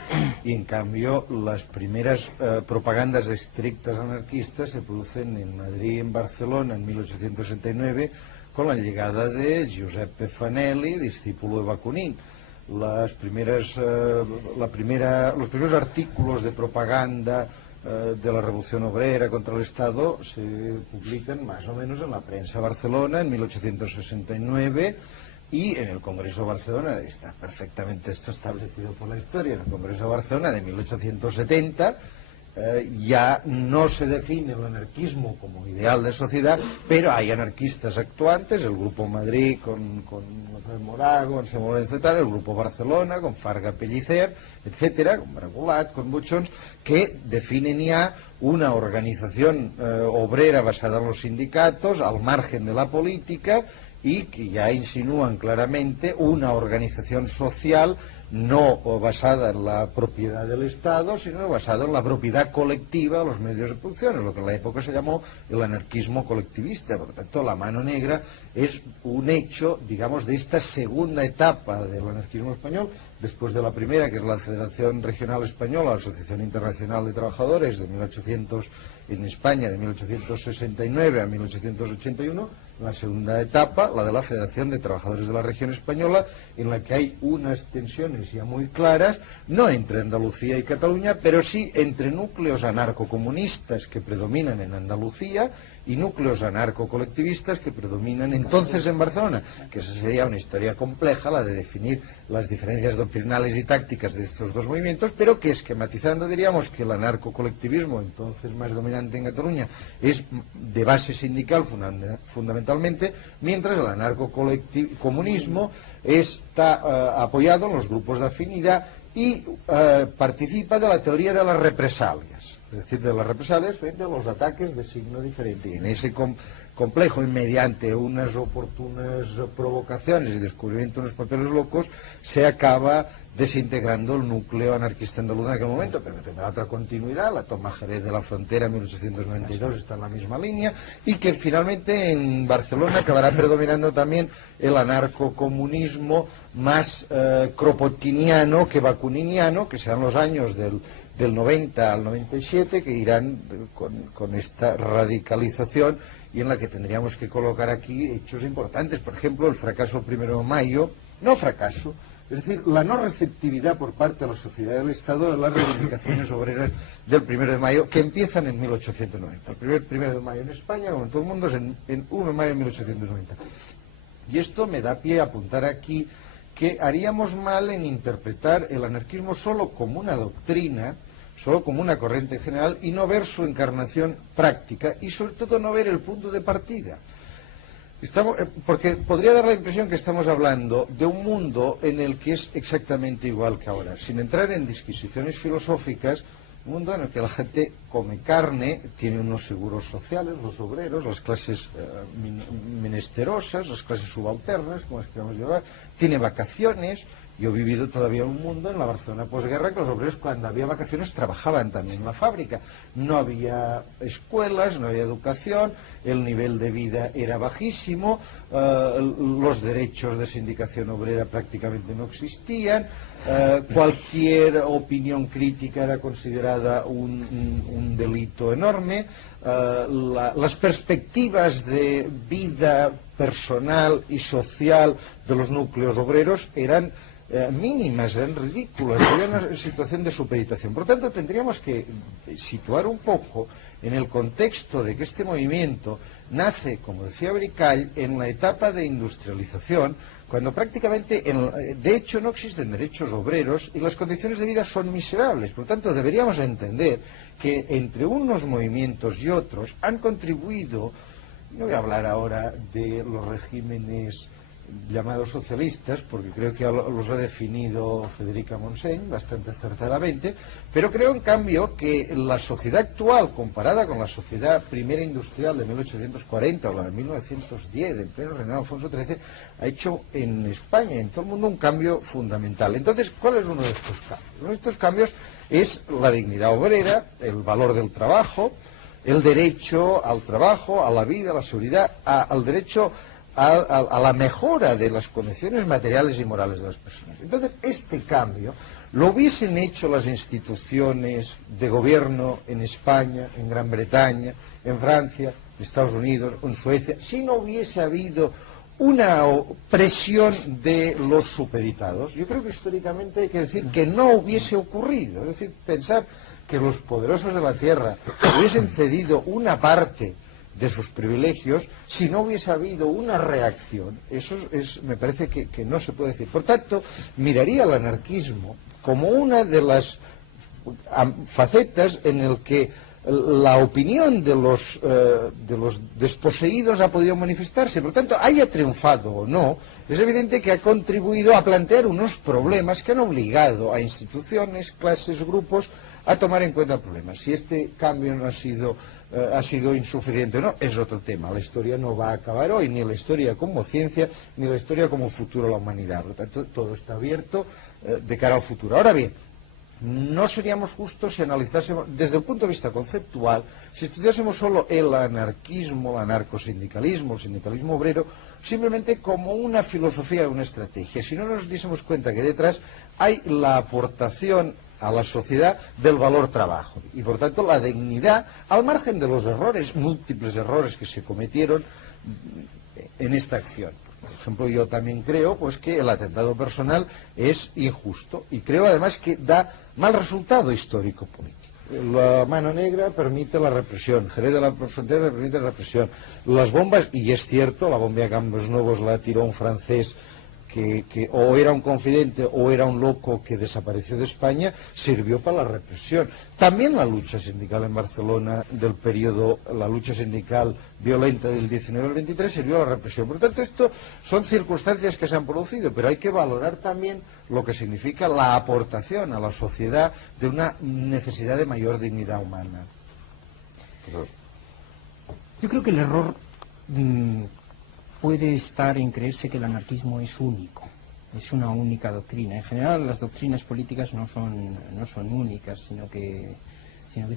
y en cambio las primeras propagandas estrictas anarquistas se producen en Madrid y en Barcelona en 1869 con la llegada de Giuseppe Fanelli, discípulo de Bakunin. Los primeros artículos de propaganda de la Revolución Obrera contra el Estado se publican más o menos en la prensa Barcelona en 1869 y en el Congreso de Barcelona, está perfectamente esto establecido por la historia, en el Congreso de Barcelona de 1870 ya no se define el anarquismo como ideal de sociedad, pero hay anarquistas actuantes, el Grupo Madrid con Morago, con Lorenzo, el Grupo Barcelona con Farga Pellicer, etcétera, con Bragulat, con Buchons, que definen ya una organización obrera basada en los sindicatos, al margen de la política, y que ya insinúan claramente una organización social no basada en la propiedad del Estado, sino basada en la propiedad colectiva de los medios de producción, lo que en la época se llamó el anarquismo colectivista. Por lo tanto, la mano negra es un hecho, digamos, de esta segunda etapa del anarquismo español, después de la primera, que es la Federación Regional Española, la Asociación Internacional de Trabajadores de 1800 en España, de 1869 a 1881, la segunda etapa, la de la Federación de Trabajadores de la Región Española, en la que hay unas tensiones ya muy claras, no entre Andalucía y Cataluña, pero sí entre núcleos anarcocomunistas que predominan en Andalucía y núcleos anarcocolectivistas que predominan entonces en Barcelona, que esa sería una historia compleja, la de definir las diferencias doctrinales y tácticas de estos dos movimientos, pero que esquematizando diríamos que el anarcocolectivismo, entonces más dominante en Cataluña, es de base sindical fundamentalmente, mientras el anarcocomunismo está apoyado en los grupos de afinidad y participa de la teoría de las represalias, es decir, de las represalias frente a los ataques de signo diferente. Y en ese complejo, y mediante unas oportunas provocaciones y descubrimiento de unos papeles locos, se acaba desintegrando el núcleo anarquista andaluz en aquel momento, pero tendrá otra continuidad. La toma Jerez de la Frontera en 1892 está en la misma línea, y que finalmente en Barcelona acabará predominando también el anarcocomunismo más kropotkiniano que bakuniniano, que serán los años del 90 al 97, que irán con esta radicalización, y en la que tendríamos que colocar aquí hechos importantes. Por ejemplo, el fracaso del 1 de mayo, no fracaso, es decir, la no receptividad por parte de la sociedad del Estado de las reivindicaciones obreras del 1 de mayo, que empiezan en 1890. El primer 1 de mayo en España, como en todo el mundo, es en 1 de mayo de 1890. Y esto me da pie a apuntar aquí que haríamos mal en interpretar el anarquismo solo como una doctrina, solo como una corriente general, y no ver su encarnación práctica, y sobre todo no ver el punto de partida. Porque podría dar la impresión que estamos hablando de un mundo en el que es exactamente igual que ahora, sin entrar en disquisiciones filosóficas, un mundo en el que la gente come carne, tiene unos seguros sociales, los obreros, las clases menesterosas, las clases subalternas, como las queramos llamar, tiene vacaciones, Yo he vivido todavía en un mundo, en la Barcelona posguerra, que los obreros cuando había vacaciones trabajaban también en la fábrica. No había escuelas, no había educación, el nivel de vida era bajísimo, los derechos de sindicación obrera prácticamente no existían, cualquier opinión crítica era considerada un delito enorme, las perspectivas de vida personal y social de los núcleos obreros eran mínimas, eran ridículas, había una situación de supeditación. Por lo tanto, tendríamos que situar un poco en el contexto de que este movimiento nace, como decía Bricall, en la etapa de industrialización, cuando prácticamente, de hecho, no existen derechos obreros y las condiciones de vida son miserables. Por lo tanto, deberíamos entender que entre unos movimientos y otros han contribuido, no voy a hablar ahora de los regímenes llamados socialistas, porque creo que los ha definido Federica Montseny bastante acertadamente, pero creo en cambio que la sociedad actual, comparada con la sociedad primera industrial de 1840 o la de 1910, en pleno reinado de Alfonso XIII, ha hecho en España, en todo el mundo, un cambio fundamental. Entonces, ¿cuál es uno de estos cambios? Uno de estos cambios es la dignidad obrera, el valor del trabajo, el derecho al trabajo, a la vida, a la seguridad, al derecho a la mejora de las condiciones materiales y morales de las personas. Entonces, este cambio lo hubiesen hecho las instituciones de gobierno en España, en Gran Bretaña, en Francia, en Estados Unidos, en Suecia, si no hubiese habido una presión de los supeditados. Yo creo que históricamente hay que decir que no hubiese ocurrido. Es decir, pensar que los poderosos de la tierra hubiesen cedido una parte de sus privilegios si no hubiese habido una reacción, eso me parece que no se puede decir. Por tanto, miraría al anarquismo como una de las facetas en el que la opinión de los desposeídos ha podido manifestarse. Por lo tanto, haya triunfado o no, es evidente que ha contribuido a plantear unos problemas que han obligado a instituciones, clases, grupos a tomar en cuenta problemas. Si este cambio no ha sido insuficiente o no, es otro tema. La historia no va a acabar hoy, ni la historia como ciencia, ni la historia como futuro de la humanidad. Por lo tanto, todo está abierto de cara al futuro. Ahora bien, no seríamos justos si analizásemos desde el punto de vista conceptual, si estudiásemos solo el anarquismo, el anarcosindicalismo, el sindicalismo obrero, simplemente como una filosofía, una estrategia. Si no nos diésemos cuenta que detrás hay la aportación a la sociedad del valor trabajo y por tanto la dignidad al margen de los errores, múltiples errores que se cometieron en esta acción. Por ejemplo, yo también creo pues que el atentado personal es injusto y creo además que da mal resultado histórico político. La mano negra permite la represión, Jerez de la Frontera permite la represión, las bombas, y es cierto, la bomba de Campos Nuevos la tiró un francés que o era un confidente o era un loco que desapareció de España, sirvió para la represión. También la lucha sindical en Barcelona del periodo, la lucha sindical violenta del 19 al 23 sirvió a la represión. Por lo tanto, esto son circunstancias que se han producido, pero hay que valorar también lo que significa la aportación a la sociedad de una necesidad de mayor dignidad humana. Yo creo que el error puede estar en creerse que el anarquismo es único, es una única doctrina. En general, las doctrinas políticas no son únicas, sino que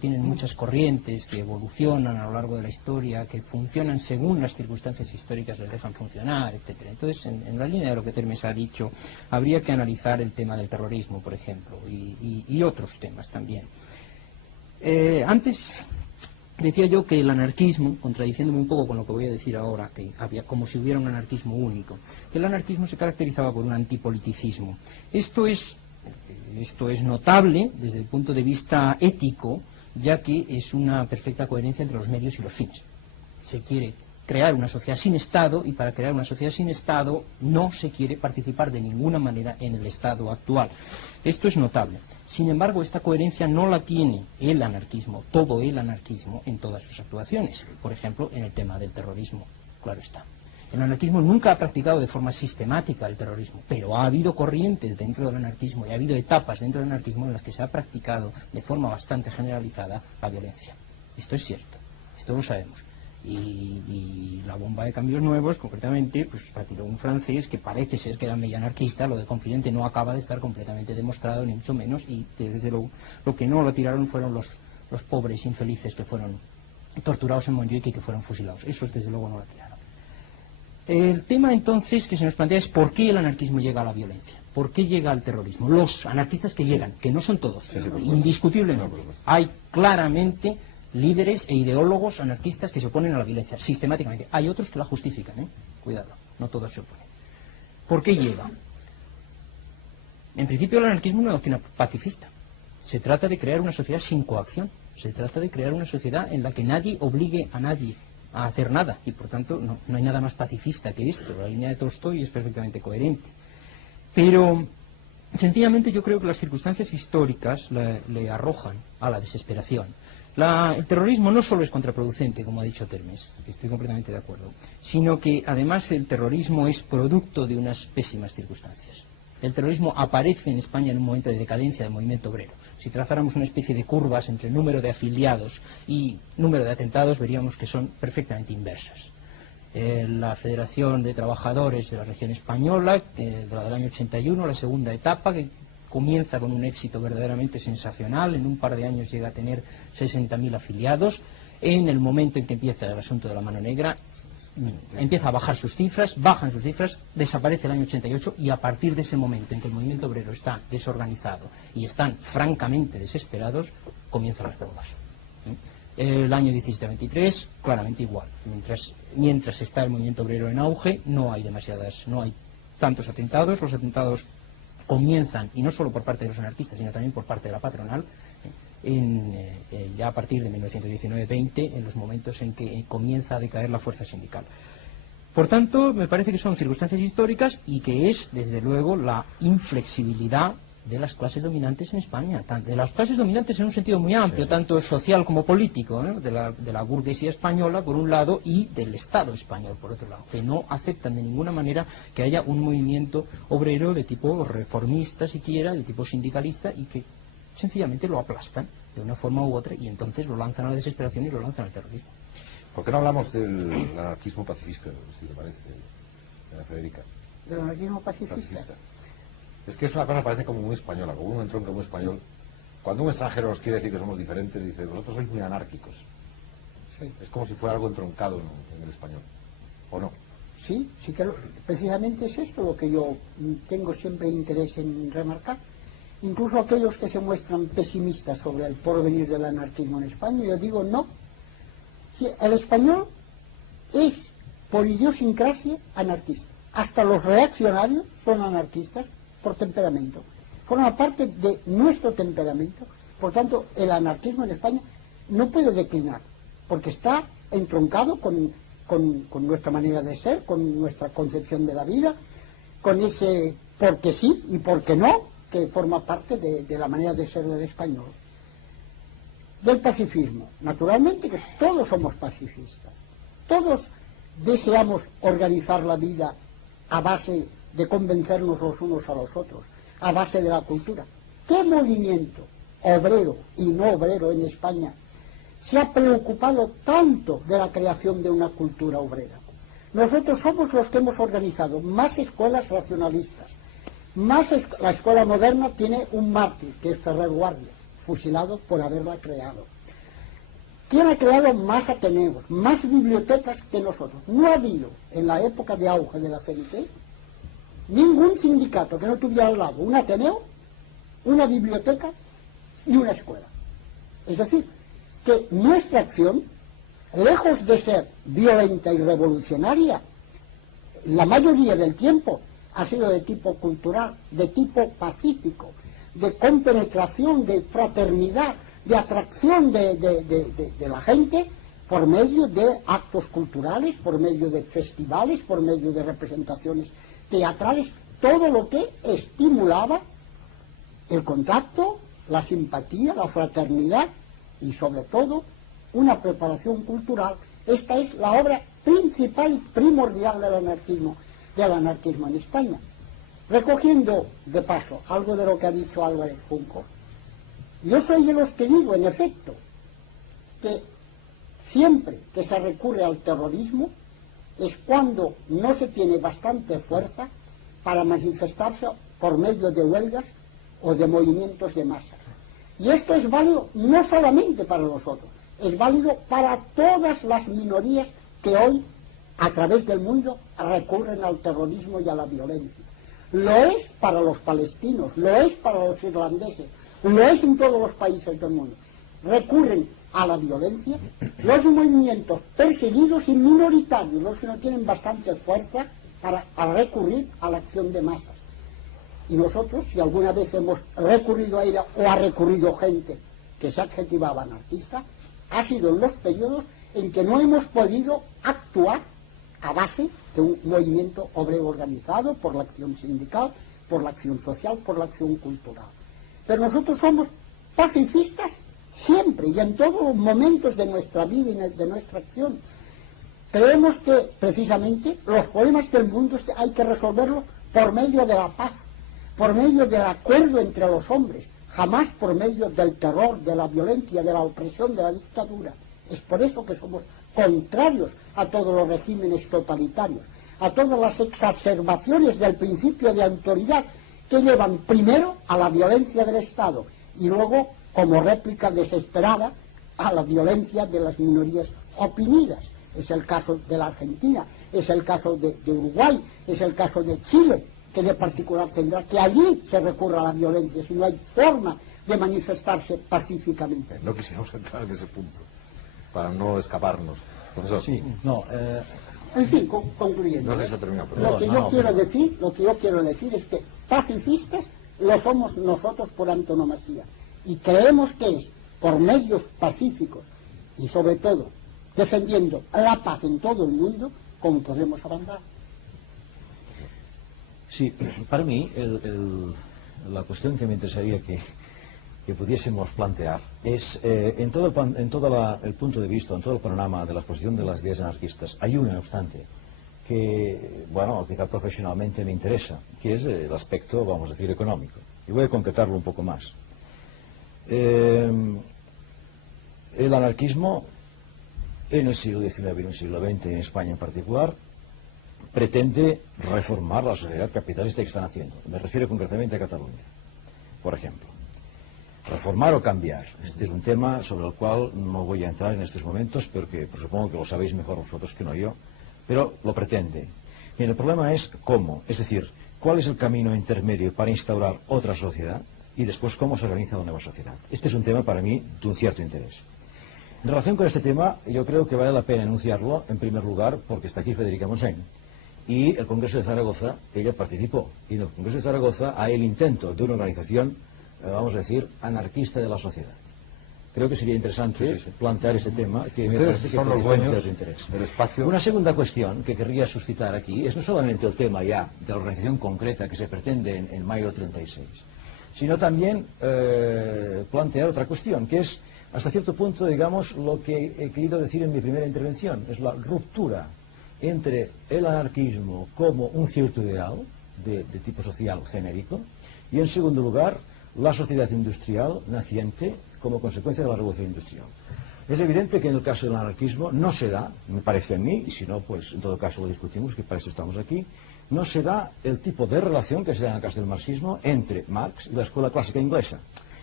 tienen muchas corrientes que evolucionan a lo largo de la historia, que funcionan según las circunstancias históricas les dejan funcionar, etcétera. Entonces, en la línea de lo que Termes ha dicho, habría que analizar el tema del terrorismo, por ejemplo, y otros temas también. Antes decía yo que el anarquismo, contradiciéndome un poco con lo que voy a decir ahora, que había como si hubiera un anarquismo único, que el anarquismo se caracterizaba por un antipoliticismo. Esto es notable desde el punto de vista ético, ya que es una perfecta coherencia entre los medios y los fines. Se quiere crear una sociedad sin Estado, y para crear una sociedad sin Estado no se quiere participar de ninguna manera en el Estado actual. Esto es notable. Sin embargo, esta coherencia no la tiene el anarquismo, todo el anarquismo, en todas sus actuaciones. Por ejemplo, en el tema del terrorismo, claro está. El anarquismo nunca ha practicado de forma sistemática el terrorismo, pero ha habido corrientes dentro del anarquismo y ha habido etapas dentro del anarquismo en las que se ha practicado de forma bastante generalizada la violencia. Esto es cierto, esto lo sabemos. Y la bomba de cambios nuevos, concretamente, pues la tiró un francés que parece ser que era medio anarquista. Lo de Confidente no acaba de estar completamente demostrado, ni mucho menos, y desde lo que no lo tiraron fueron los pobres infelices que fueron torturados en Montjuic y que fueron fusilados. Esos desde luego no lo tiraron. El tema entonces que se nos plantea es por qué el anarquismo llega a la violencia, por qué llega al terrorismo. Los anarquistas que llegan, que no son todos, indiscutiblemente, hay claramente líderes e ideólogos anarquistas que se oponen a la violencia, sistemáticamente. Hay otros que la justifican, cuidado, no todos se oponen. ¿Por qué llega? En principio el anarquismo es una doctrina pacifista. Se trata de crear una sociedad sin coacción, se trata de crear una sociedad en la que nadie obligue a nadie a hacer nada, y por tanto no hay nada más pacifista que esto. La línea de Tolstoy es perfectamente coherente. Pero sencillamente yo creo que las circunstancias históricas le arrojan a la desesperación. El terrorismo no solo es contraproducente, como ha dicho Termes, que estoy completamente de acuerdo, sino que además el terrorismo es producto de unas pésimas circunstancias. El terrorismo aparece en España en un momento de decadencia del movimiento obrero. Si trazáramos una especie de curvas entre el número de afiliados y número de atentados, veríamos que son perfectamente inversas. La Federación de Trabajadores de la Región Española, la del año 81, la segunda etapa, que comienza con un éxito verdaderamente sensacional, en un par de años llega a tener 60.000 afiliados. En el momento en que empieza el asunto de la mano negra, empieza a bajan sus cifras, desaparece el año 88, y a partir de ese momento en que el movimiento obrero está desorganizado y están francamente desesperados, comienzan las bombas. El año 17-23, claramente igual. Mientras está el movimiento obrero en auge, no hay tantos atentados. Los atentados comienzan, y no solo por parte de los anarquistas, sino también por parte de la patronal, ya a partir de 1919-20, en los momentos en que comienza a decaer la fuerza sindical. Por tanto, me parece que son circunstancias históricas y que es, desde luego, la inflexibilidad de las clases dominantes en España, de las clases dominantes en un sentido muy amplio, tanto social como político, de la burguesía española por un lado y del Estado español por otro lado, que no aceptan de ninguna manera que haya un movimiento obrero de tipo reformista siquiera, de tipo sindicalista, y que sencillamente lo aplastan de una forma u otra, y entonces lo lanzan a la desesperación y lo lanzan al terrorismo. ¿Por qué no hablamos del anarquismo pacifista, si te parece, Federica? ¿Del anarquismo pacifista? Es que es una cosa que parece como muy española, como un entronque muy español. Cuando un extranjero nos quiere decir que somos diferentes, dice, vosotros sois muy anárquicos. Sí. Es como si fuera algo entroncado en el español, ¿o no? Sí, que precisamente es esto lo que yo tengo siempre interés en remarcar. Incluso aquellos que se muestran pesimistas sobre el porvenir del anarquismo en España, yo digo no. El español es por idiosincrasia anarquista. Hasta los reaccionarios son anarquistas por temperamento. Forma parte de nuestro temperamento. Por tanto, el anarquismo en España no puede declinar, porque está entroncado con nuestra manera de ser, con nuestra concepción de la vida, con ese porque sí y porque no, que forma parte de la manera de ser del español. Del pacifismo, naturalmente que todos somos pacifistas, todos deseamos organizar la vida a base de convencernos los unos a los otros, a base de la cultura. ¿Qué movimiento obrero y no obrero en España se ha preocupado tanto de la creación de una cultura obrera? Nosotros somos los que hemos organizado más escuelas racionalistas. La escuela moderna tiene un mártir, que es Ferrer Guardia, fusilado por haberla creado. ¿Quién ha creado más ateneos, más bibliotecas que nosotros? No ha habido, en la época de auge de la CNT, ningún sindicato que no tuviera al lado un ateneo, una biblioteca y una escuela. Es decir, que nuestra acción, lejos de ser violenta y revolucionaria, la mayoría del tiempo ha sido de tipo cultural, de tipo pacífico, de compenetración, de fraternidad, de atracción de la gente por medio de actos culturales, por medio de festivales, por medio de representaciones teatrales, todo lo que estimulaba el contacto, la simpatía, la fraternidad y sobre todo una preparación cultural. Esta es la obra principal y primordial del anarquismo en España. Recogiendo de paso algo de lo que ha dicho Álvarez Junco, yo soy de los que digo, en efecto, que Siempre que se recurre al terrorismo es cuando no se tiene bastante fuerza para manifestarse por medio de huelgas o de movimientos de masa. Y esto es válido no solamente para nosotros, es válido para todas las minorías que hoy, a través del mundo, recurren al terrorismo y a la violencia. Lo es para los palestinos, lo es para los irlandeses, lo es en todos los países del mundo. Recurren a la violencia los movimientos perseguidos y minoritarios, los que no tienen bastante fuerza para recurrir a la acción de masas. Y nosotros, si alguna vez hemos recurrido a ella o ha recurrido gente que se adjetivaba anarquista, ha sido en los periodos en que no hemos podido actuar a base de un movimiento obrero organizado por la acción sindical, por la acción social, por la acción cultural. Pero nosotros somos pacifistas siempre y en todos los momentos de nuestra vida y de nuestra acción. Creemos que precisamente los problemas del mundo hay que resolverlos por medio de la paz, por medio del acuerdo entre los hombres, jamás por medio del terror, de la violencia, de la opresión, de la dictadura. Es por eso que somos contrarios a todos los regímenes totalitarios, a todas las exacerbaciones del principio de autoridad que llevan primero a la violencia del Estado y luego, como réplica desesperada, a la violencia de las minorías oprimidas. Es el caso de la Argentina, es el caso de Uruguay, es el caso de Chile, que de particular tendrá que allí se recurra a la violencia, si no hay forma de manifestarse pacíficamente. No quisiéramos entrar en ese punto, para no escaparnos. Profesor. Sí, no, en fin, concluyendo. No sé si se ha terminado, pero Lo que yo quiero decir es que pacifistas lo somos nosotros por antonomasia. Y creemos que es por medios pacíficos y sobre todo defendiendo la paz en todo el mundo como podemos avanzar. Sí, para mí la cuestión que me interesaría que pudiésemos plantear es en todo el punto de vista, en todo el panorama de la exposición de las ideas anarquistas, hay una, no obstante, que, bueno, quizá profesionalmente me interesa, que es el aspecto, vamos a decir, económico. Y voy a concretarlo un poco más. El anarquismo en el siglo XIX y en el siglo XX, en España en particular, pretende reformar la sociedad capitalista que están haciendo. Me refiero concretamente a Cataluña, por ejemplo. Reformar o cambiar. Este es un tema sobre el cual no voy a entrar en estos momentos, porque supongo que lo sabéis mejor vosotros que no yo, pero lo pretende. Bien, el problema es cómo, es decir, cuál es el camino intermedio para instaurar otra sociedad y después cómo se organiza la nueva sociedad. Este es un tema para mí de un cierto interés. En relación con este tema, yo creo que vale la pena enunciarlo, en primer lugar, porque está aquí Federica Montseny. Y el Congreso de Zaragoza, ella participó. Y en el Congreso de Zaragoza hay el intento de una organización, vamos a decir, anarquista de la sociedad. Creo que sería interesante plantear este tema, que me parece que son los dueños de interés. del espacio. Una segunda cuestión que querría suscitar aquí es no solamente el tema ya de la organización concreta que se pretende en mayo del 36, sino también plantear otra cuestión, que es, hasta cierto punto, digamos, lo que he querido decir en mi primera intervención, es la ruptura entre el anarquismo como un cierto ideal de tipo social genérico y, en segundo lugar, la sociedad industrial naciente como consecuencia de la revolución industrial. Es evidente que en el caso del anarquismo no se da, me parece a mí, y si no, pues en todo caso lo discutimos, que para eso estamos aquí, no se da el tipo de relación que se da en el caso del marxismo entre Marx y la escuela clásica inglesa.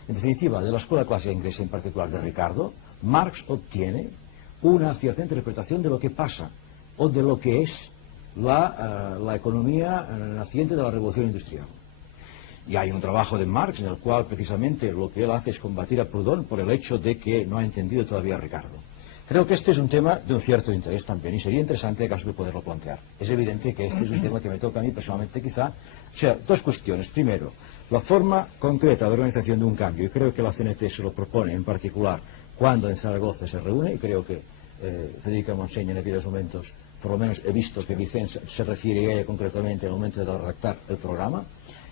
En definitiva, de la escuela clásica inglesa, en particular de Ricardo, Marx obtiene una cierta interpretación de lo que pasa o de lo que es la economía naciente de la revolución industrial. Y hay un trabajo de Marx en el cual precisamente lo que él hace es combatir a Proudhon por el hecho de que no ha entendido todavía a Ricardo. Creo que este es un tema de un cierto interés también y sería interesante en caso de poderlo plantear. Es evidente que este es un tema que me toca a mí personalmente quizá. O sea, dos cuestiones. Primero, la forma concreta de organización de un cambio, y creo que la CNT se lo propone en particular cuando en Zaragoza se reúne, y creo que Federica Montseny en aquellos momentos, por lo menos he visto que Vicente se refiere a ella concretamente en el momento de redactar el programa.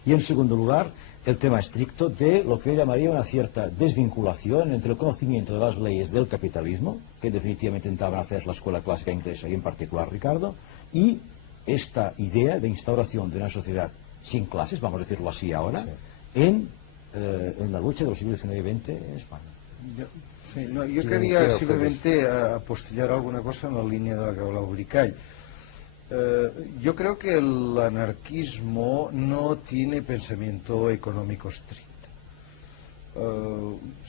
Y en segundo lugar, el tema estricto de lo que yo llamaría una cierta desvinculación entre el conocimiento de las leyes del capitalismo, que definitivamente intentaban hacer la escuela clásica inglesa y en particular Ricardo, y esta idea de instauración de una sociedad sin clases, vamos a decirlo así ahora, en la lucha de los siglos XIX y XX en España. Yo quería simplemente apostillar alguna cosa en la línea de la que ha hablado Bricall. Yo creo que el anarquismo no tiene pensamiento económico estricto.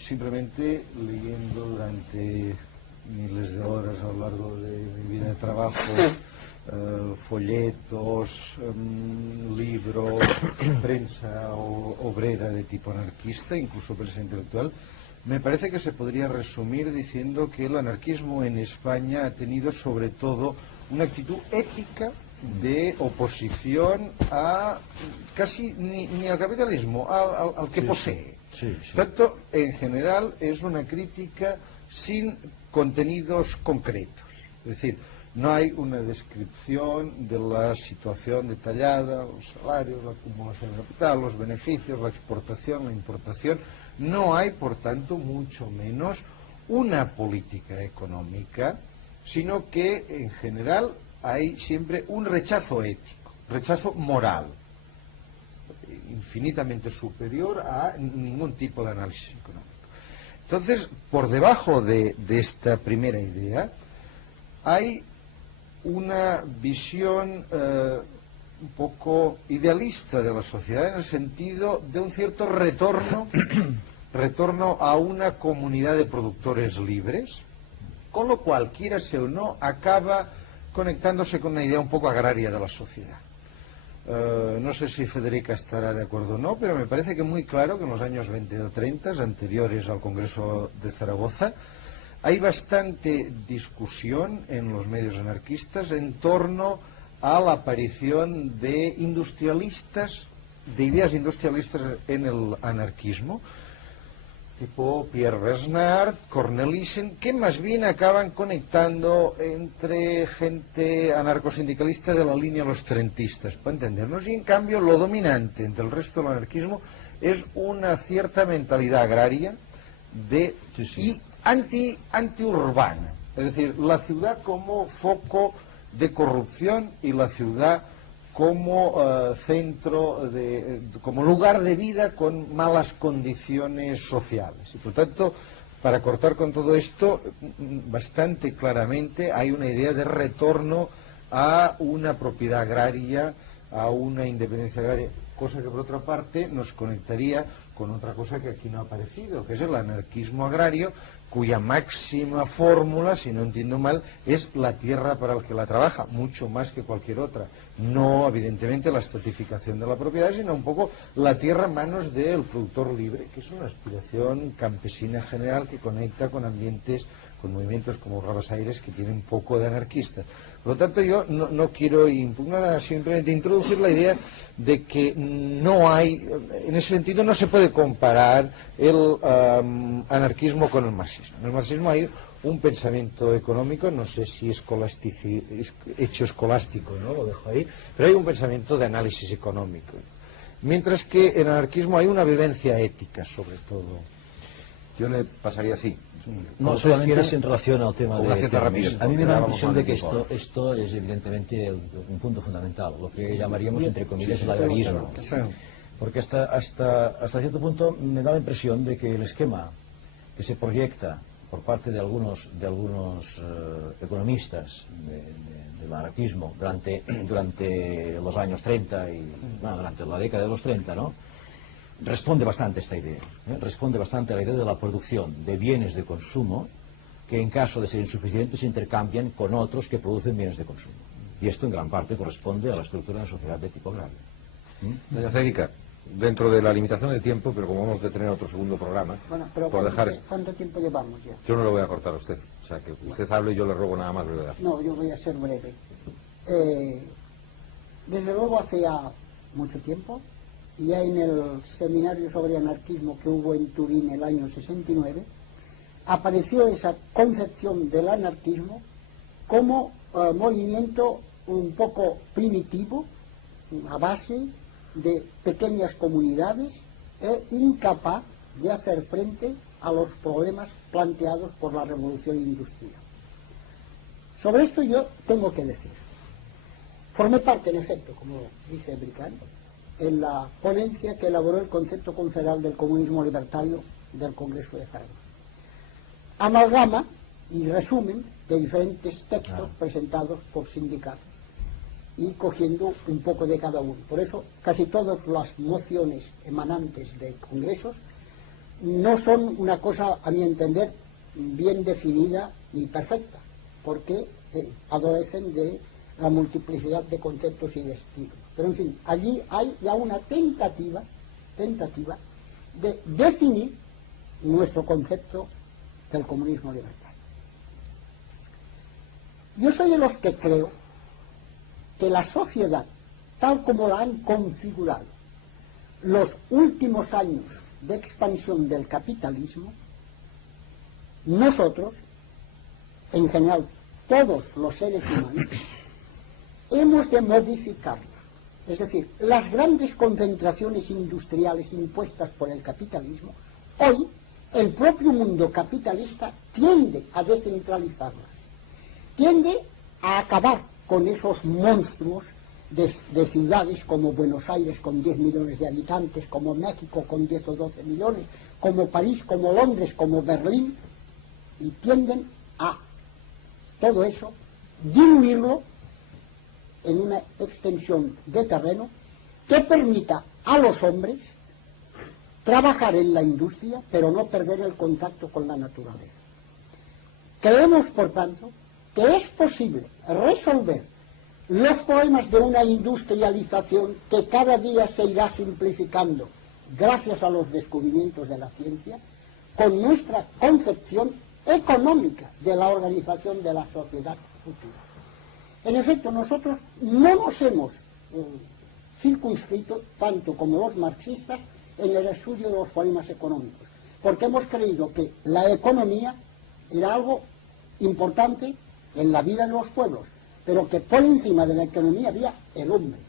Simplemente leyendo durante miles de horas a lo largo de mi vida de trabajo folletos, libros, prensa obrera de tipo anarquista, incluso prensa intelectual, me parece que se podría resumir diciendo que el anarquismo en España ha tenido sobre todo una actitud ética de oposición a casi ni al capitalismo, al que posee. Sí. Tanto, en general, es una crítica sin contenidos concretos. Es decir, no hay una descripción de la situación detallada, los salarios, la acumulación de capital, los beneficios, la exportación, la importación. No hay, por tanto, mucho menos una política económica, sino que, en general, hay siempre un rechazo ético, rechazo moral, infinitamente superior a ningún tipo de análisis económico. Entonces, por debajo de esta primera idea, hay una visión un poco idealista de la sociedad, en el sentido de un cierto retorno a una comunidad de productores libres, con lo cual, quírase o no, acaba conectándose con una idea un poco agraria de la sociedad. No sé si Federica estará de acuerdo o no, pero me parece que muy claro que en los años 20 o 30, anteriores al Congreso de Zaragoza, hay bastante discusión en los medios anarquistas en torno a la aparición de industrialistas, de ideas industrialistas en el anarquismo, tipo Pierre Bernard, Cornelissen, que más bien acaban conectando entre gente anarcosindicalista de la línea los trentistas, para entendernos, y en cambio lo dominante entre el resto del anarquismo es una cierta mentalidad agraria y antiurbana, es decir, la ciudad como foco de corrupción y la ciudad como centro, como lugar de vida con malas condiciones sociales. Y por tanto, para cortar con todo esto, bastante claramente hay una idea de retorno a una propiedad agraria, a una independencia agraria, cosa que por otra parte nos conectaría con otra cosa que aquí no ha aparecido, que es el anarquismo agrario, cuya máxima fórmula, si no entiendo mal, es la tierra para el que la trabaja, mucho más que cualquier otra. No, evidentemente, la estratificación de la propiedad, sino un poco la tierra en manos del productor libre, que es una aspiración campesina general que conecta con ambientes, con movimientos como Rabas Aires, que tienen un poco de anarquistas. Por lo tanto, yo no quiero impugnar, simplemente introducir la idea de que no hay, en ese sentido no se puede comparar el anarquismo con el marxismo. En el marxismo hay un pensamiento económico, no sé si es hecho escolástico, ¿no? Lo dejo ahí, pero hay un pensamiento de análisis económico. Mientras que en el anarquismo hay una vivencia ética, sobre todo. Yo le pasaría así. No solamente es en relación al tema de rapidez. A mí me da la impresión de que esto es evidentemente un punto fundamental, lo que llamaríamos entre comillas el agrarismo. Porque hasta cierto punto me da la impresión de que el esquema que se proyecta por parte de algunos economistas del anarquismo durante los años 30 y durante la década de los 30, ¿no?, responde bastante a esta idea, responde bastante a la idea de la producción de bienes de consumo que, en caso de ser insuficientes, se intercambian con otros que producen bienes de consumo. Y esto en gran parte corresponde a la estructura de la sociedad de tipo agrario. Doña Federica, dentro de la limitación de tiempo, pero como vamos a tener otro segundo programa, bueno, pero por dejar... ¿cuánto tiempo llevamos ya? Yo no lo voy a cortar a usted, o sea, que usted hable y yo le ruego nada más brevedad. No, yo voy a ser breve. Desde luego, hace ya mucho tiempo, ya en el seminario sobre anarquismo que hubo en Turín el año 69, apareció esa concepción del anarquismo como movimiento un poco primitivo, a base de pequeñas comunidades incapaz de hacer frente a los problemas planteados por la revolución industrial. Sobre esto yo tengo que decir, formé parte, en efecto, como dice Bricall, en la ponencia que elaboró el concepto confederal del comunismo libertario del Congreso de Zaragoza. amalgama y resumen de diferentes textos presentados por sindicatos y cogiendo un poco de cada uno. Por eso casi todas las mociones emanantes de congresos no son una cosa, a mi entender, bien definida y perfecta, porque adolecen de la multiplicidad de conceptos y de estilos. Pero en fin, allí hay ya una tentativa de definir nuestro concepto del comunismo libertario. Yo soy de los que creo que la sociedad, tal como la han configurado los últimos años de expansión del capitalismo, nosotros, en general todos los seres humanos, hemos de modificarla. Es decir, las grandes concentraciones industriales impuestas por el capitalismo, hoy el propio mundo capitalista tiende a descentralizarlas, tiende a acabar con esos monstruos de ciudades como Buenos Aires con 10 millones de habitantes, como México con 10 o 12 millones, como París, como Londres, como Berlín, y tienden a todo eso diluirlo en una extensión de terreno que permita a los hombres trabajar en la industria, pero no perder el contacto con la naturaleza. Creemos, por tanto, que es posible resolver los problemas de una industrialización que cada día se irá simplificando gracias a los descubrimientos de la ciencia, con nuestra concepción económica de la organización de la sociedad futura. En efecto, nosotros no nos hemos circunscrito, tanto como los marxistas, en el estudio de los problemas económicos, porque hemos creído que la economía era algo importante en la vida de los pueblos, pero que por encima de la economía había el hombre,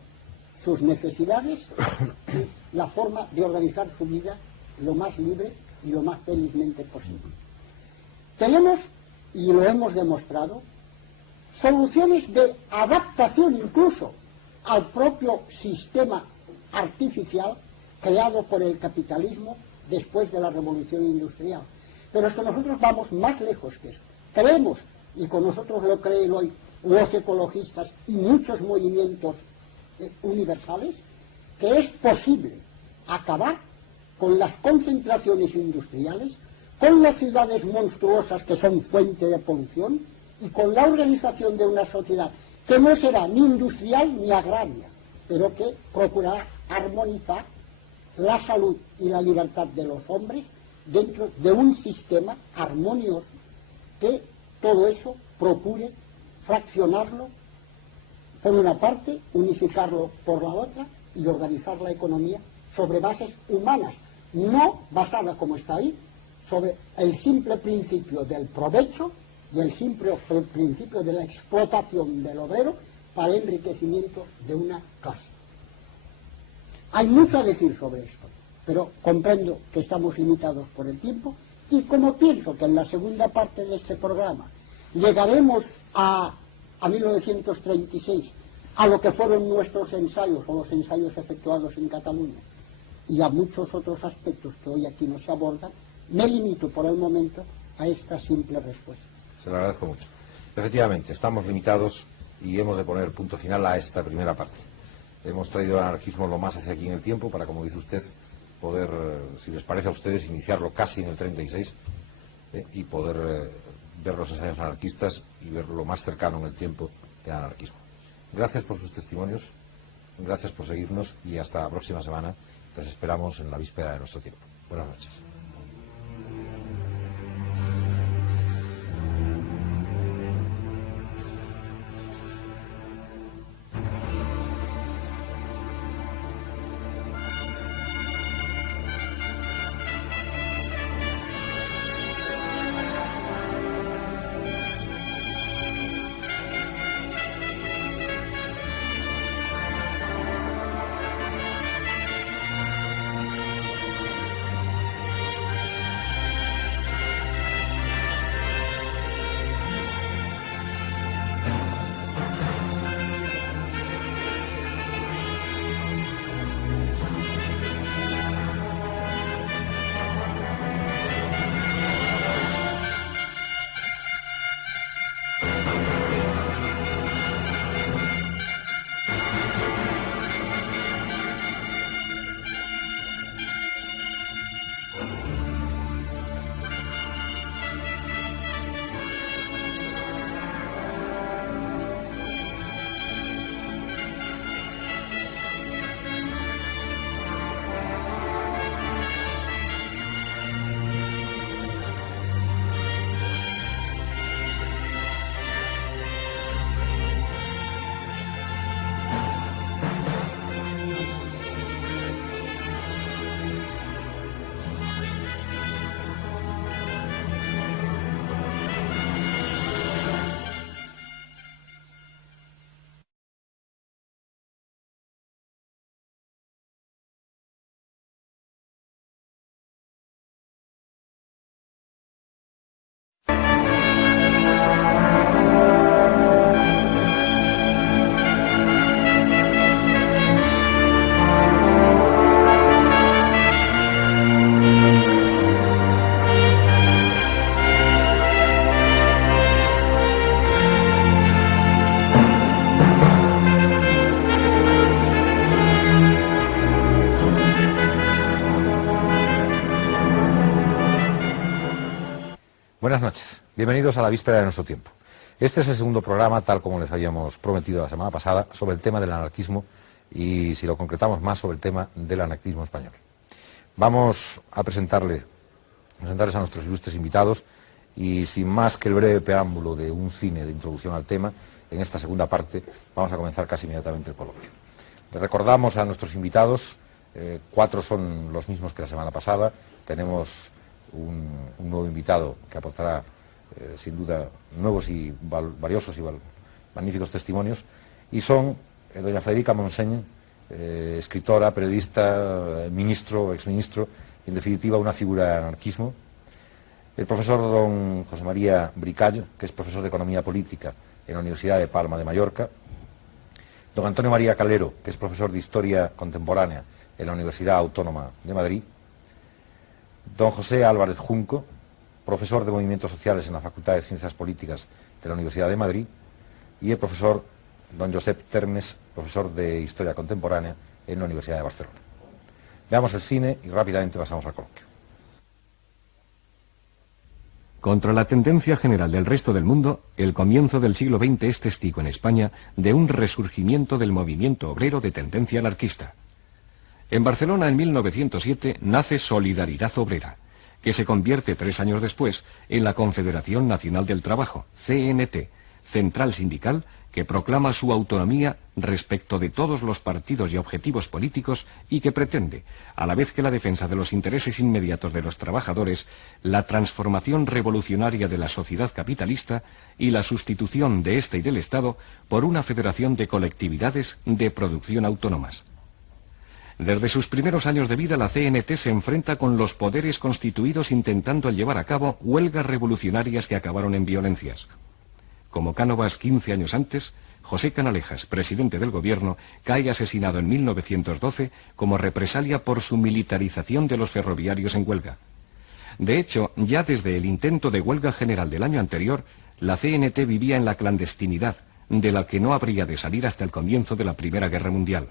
sus necesidades y la forma de organizar su vida lo más libre y lo más felizmente posible. Tenemos, y lo hemos demostrado, soluciones de adaptación incluso al propio sistema artificial creado por el capitalismo después de la revolución industrial. Pero es que nosotros vamos más lejos que eso. Creemos, y con nosotros lo creen hoy los ecologistas y muchos movimientos universales, que es posible acabar con las concentraciones industriales, con las ciudades monstruosas que son fuente de polución, y con la organización de una sociedad que no será ni industrial ni agraria, pero que procurará armonizar la salud y la libertad de los hombres dentro de un sistema armonioso que todo eso procure fraccionarlo por una parte, unificarlo por la otra y organizar la economía sobre bases humanas, no basada como está ahí sobre el simple principio del provecho y el simple principio de la explotación del obrero para el enriquecimiento de una clase. Hay mucho a decir sobre esto, pero comprendo que estamos limitados por el tiempo, y como pienso que en la segunda parte de este programa llegaremos a 1936, a lo que fueron nuestros ensayos o los ensayos efectuados en Cataluña, y a muchos otros aspectos que hoy aquí no se abordan, me limito por el momento a esta simple respuesta. Se lo agradezco mucho. Efectivamente, estamos limitados y hemos de poner punto final a esta primera parte. Hemos traído el anarquismo lo más hacia aquí en el tiempo para, como dice usted, poder, si les parece a ustedes, iniciarlo casi en el 36 y poder ver los ensayos anarquistas y ver lo más cercano en el tiempo del anarquismo. Gracias por sus testimonios, gracias por seguirnos y hasta la próxima semana. Les esperamos en la víspera de nuestro tiempo. Buenas noches. Buenas noches. Bienvenidos a la víspera de nuestro tiempo. Este es el segundo programa, tal como les habíamos prometido la semana pasada, sobre el tema del anarquismo y, si lo concretamos más, sobre el tema del anarquismo español. Vamos a presentarles a nuestros ilustres invitados y, sin más que el breve preámbulo de un cine de introducción al tema, en esta segunda parte vamos a comenzar casi inmediatamente el coloquio. Les recordamos a nuestros invitados, 4 son los mismos que la semana pasada. Tenemos un nuevo invitado que aportará sin duda nuevos y valiosos y magníficos testimonios, y son doña Federica Montseny, escritora, periodista, ministro, exministro, en definitiva una figura del anarquismo; el profesor don José María Bricall, que es profesor de Economía Política en la Universidad de Palma de Mallorca; don Antonio María Calero, que es profesor de Historia Contemporánea en la Universidad Autónoma de Madrid; don José Álvarez Junco, profesor de Movimientos Sociales en la Facultad de Ciencias Políticas de la Universidad de Madrid; y el profesor don Josep Termes, profesor de Historia Contemporánea en la Universidad de Barcelona. Veamos el cine y rápidamente pasamos al coloquio. Contra la tendencia general del resto del mundo, el comienzo del siglo XX es testigo en España de un resurgimiento del movimiento obrero de tendencia anarquista. En Barcelona, en 1907, nace Solidaridad Obrera, que se convierte 3 años después en la Confederación Nacional del Trabajo, CNT, central sindical que proclama su autonomía respecto de todos los partidos y objetivos políticos y que pretende, a la vez que la defensa de los intereses inmediatos de los trabajadores, la transformación revolucionaria de la sociedad capitalista y la sustitución de éste y del Estado por una federación de colectividades de producción autónomas. Desde sus primeros años de vida, la CNT se enfrenta con los poderes constituidos intentando llevar a cabo huelgas revolucionarias que acabaron en violencias. Como Cánovas 15 años antes, José Canalejas, presidente del gobierno, cae asesinado en 1912 como represalia por su militarización de los ferroviarios en huelga. De hecho, ya desde el intento de huelga general del año anterior, la CNT vivía en la clandestinidad, de la que no habría de salir hasta el comienzo de la Primera Guerra Mundial.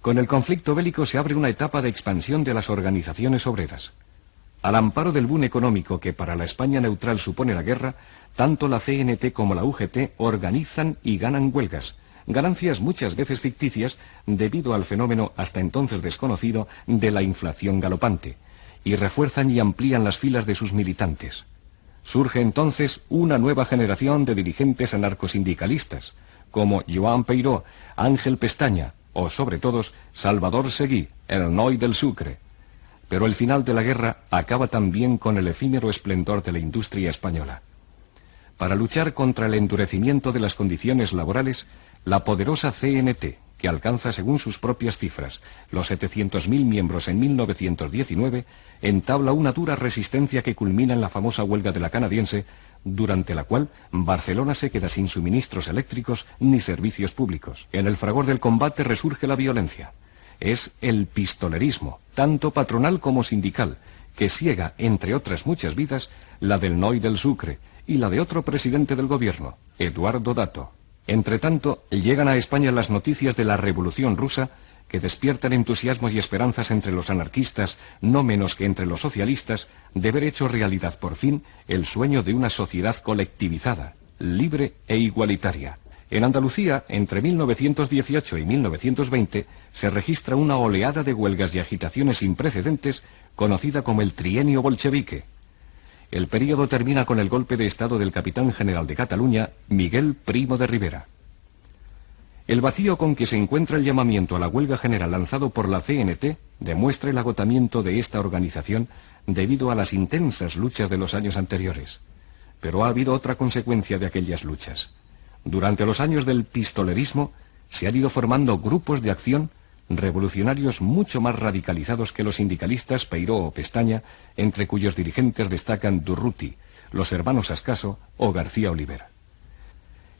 Con el conflicto bélico se abre una etapa de expansión de las organizaciones obreras. Al amparo del boom económico que para la España neutral supone la guerra, tanto la CNT como la UGT organizan y ganan huelgas, ganancias muchas veces ficticias debido al fenómeno hasta entonces desconocido de la inflación galopante, y refuerzan y amplían las filas de sus militantes. Surge entonces una nueva generación de dirigentes anarcosindicalistas, como Joan Peiró, Ángel Pestaña, o sobre todos Salvador Seguí, el Noi del Sucre. Pero el final de la guerra acaba también con el efímero esplendor de la industria española. Para luchar contra el endurecimiento de las condiciones laborales, la poderosa CNT, que alcanza según sus propias cifras los 700.000 miembros en 1919, entabla una dura resistencia que culmina en la famosa huelga de la Canadiense, durante la cual Barcelona se queda sin suministros eléctricos ni servicios públicos. En el fragor del combate resurge la violencia. Es el pistolerismo, tanto patronal como sindical, que ciega, entre otras muchas vidas, la del Noi del Sucre y la de otro presidente del gobierno, Eduardo Dato. Entretanto, llegan a España las noticias de la Revolución Rusa, que despiertan entusiasmos y esperanzas entre los anarquistas, no menos que entre los socialistas, de ver hecho realidad por fin el sueño de una sociedad colectivizada, libre e igualitaria. En Andalucía, entre 1918 y 1920, se registra una oleada de huelgas y agitaciones sin precedentes, conocida como el Trienio Bolchevique. El período termina con el golpe de Estado del capitán general de Cataluña, Miguel Primo de Rivera. El vacío con que se encuentra el llamamiento a la huelga general lanzado por la CNT demuestra el agotamiento de esta organización debido a las intensas luchas de los años anteriores. Pero ha habido otra consecuencia de aquellas luchas. Durante los años del pistolerismo se han ido formando grupos de acción revolucionarios mucho más radicalizados que los sindicalistas Peiró o Pestaña, entre cuyos dirigentes destacan Durruti, los hermanos Ascaso o García Oliver.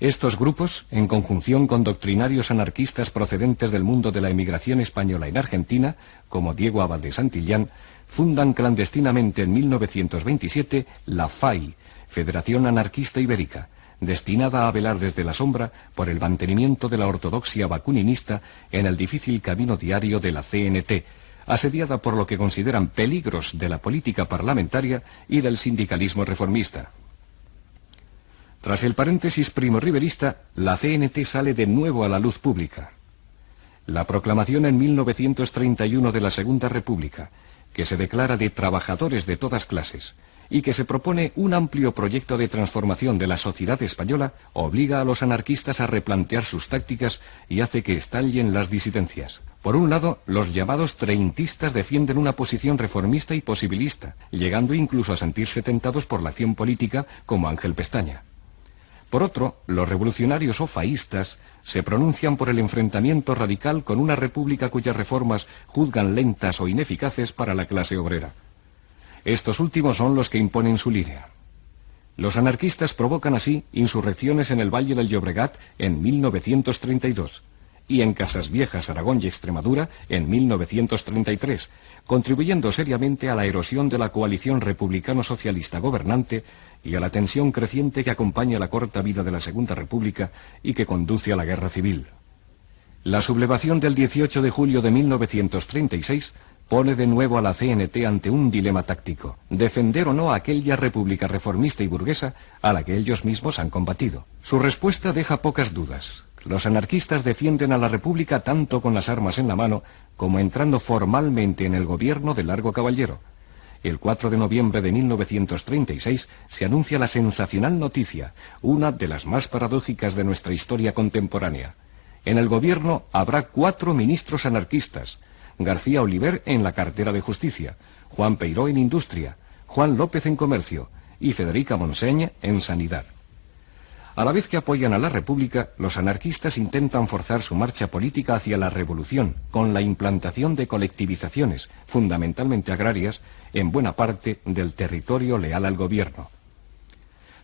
Estos grupos, en conjunción con doctrinarios anarquistas procedentes del mundo de la emigración española en Argentina, como Diego Abad de Santillán, fundan clandestinamente en 1927 la FAI, Federación Anarquista Ibérica, destinada a velar desde la sombra por el mantenimiento de la ortodoxia bakuninista en el difícil camino diario de la CNT, asediada por lo que consideran peligros de la política parlamentaria y del sindicalismo reformista. Tras el paréntesis primorriverista, la CNT sale de nuevo a la luz pública. La proclamación en 1931 de la Segunda República, que se declara de trabajadores de todas clases y que se propone un amplio proyecto de transformación de la sociedad española, obliga a los anarquistas a replantear sus tácticas y hace que estallen las disidencias. Por un lado, los llamados treintistas defienden una posición reformista y posibilista, llegando incluso a sentirse tentados por la acción política como Ángel Pestaña. Por otro, los revolucionarios o faístas se pronuncian por el enfrentamiento radical con una república cuyas reformas juzgan lentas o ineficaces para la clase obrera. Estos últimos son los que imponen su línea. Los anarquistas provocan así insurrecciones en el Valle del Llobregat en 1932 y en Casas Viejas, Aragón y Extremadura en 1933, contribuyendo seriamente a la erosión de la coalición republicano-socialista gobernante y a la tensión creciente que acompaña la corta vida de la Segunda República y que conduce a la Guerra Civil. La sublevación del 18 de julio de 1936 pone de nuevo a la CNT ante un dilema táctico: defender o no aquella república reformista y burguesa a la que ellos mismos han combatido. Su respuesta deja pocas dudas. Los anarquistas defienden a la república tanto con las armas en la mano como entrando formalmente en el gobierno de Largo Caballero. El 4 de noviembre de 1936 se anuncia la sensacional noticia, una de las más paradójicas de nuestra historia contemporánea. En el gobierno habrá 4 ministros anarquistas: García Oliver en la cartera de Justicia, Juan Peiró en Industria, Juan López en Comercio y Federica Montseny en Sanidad. A la vez que apoyan a la República, los anarquistas intentan forzar su marcha política hacia la revolución, con la implantación de colectivizaciones, fundamentalmente agrarias, en buena parte del territorio leal al gobierno.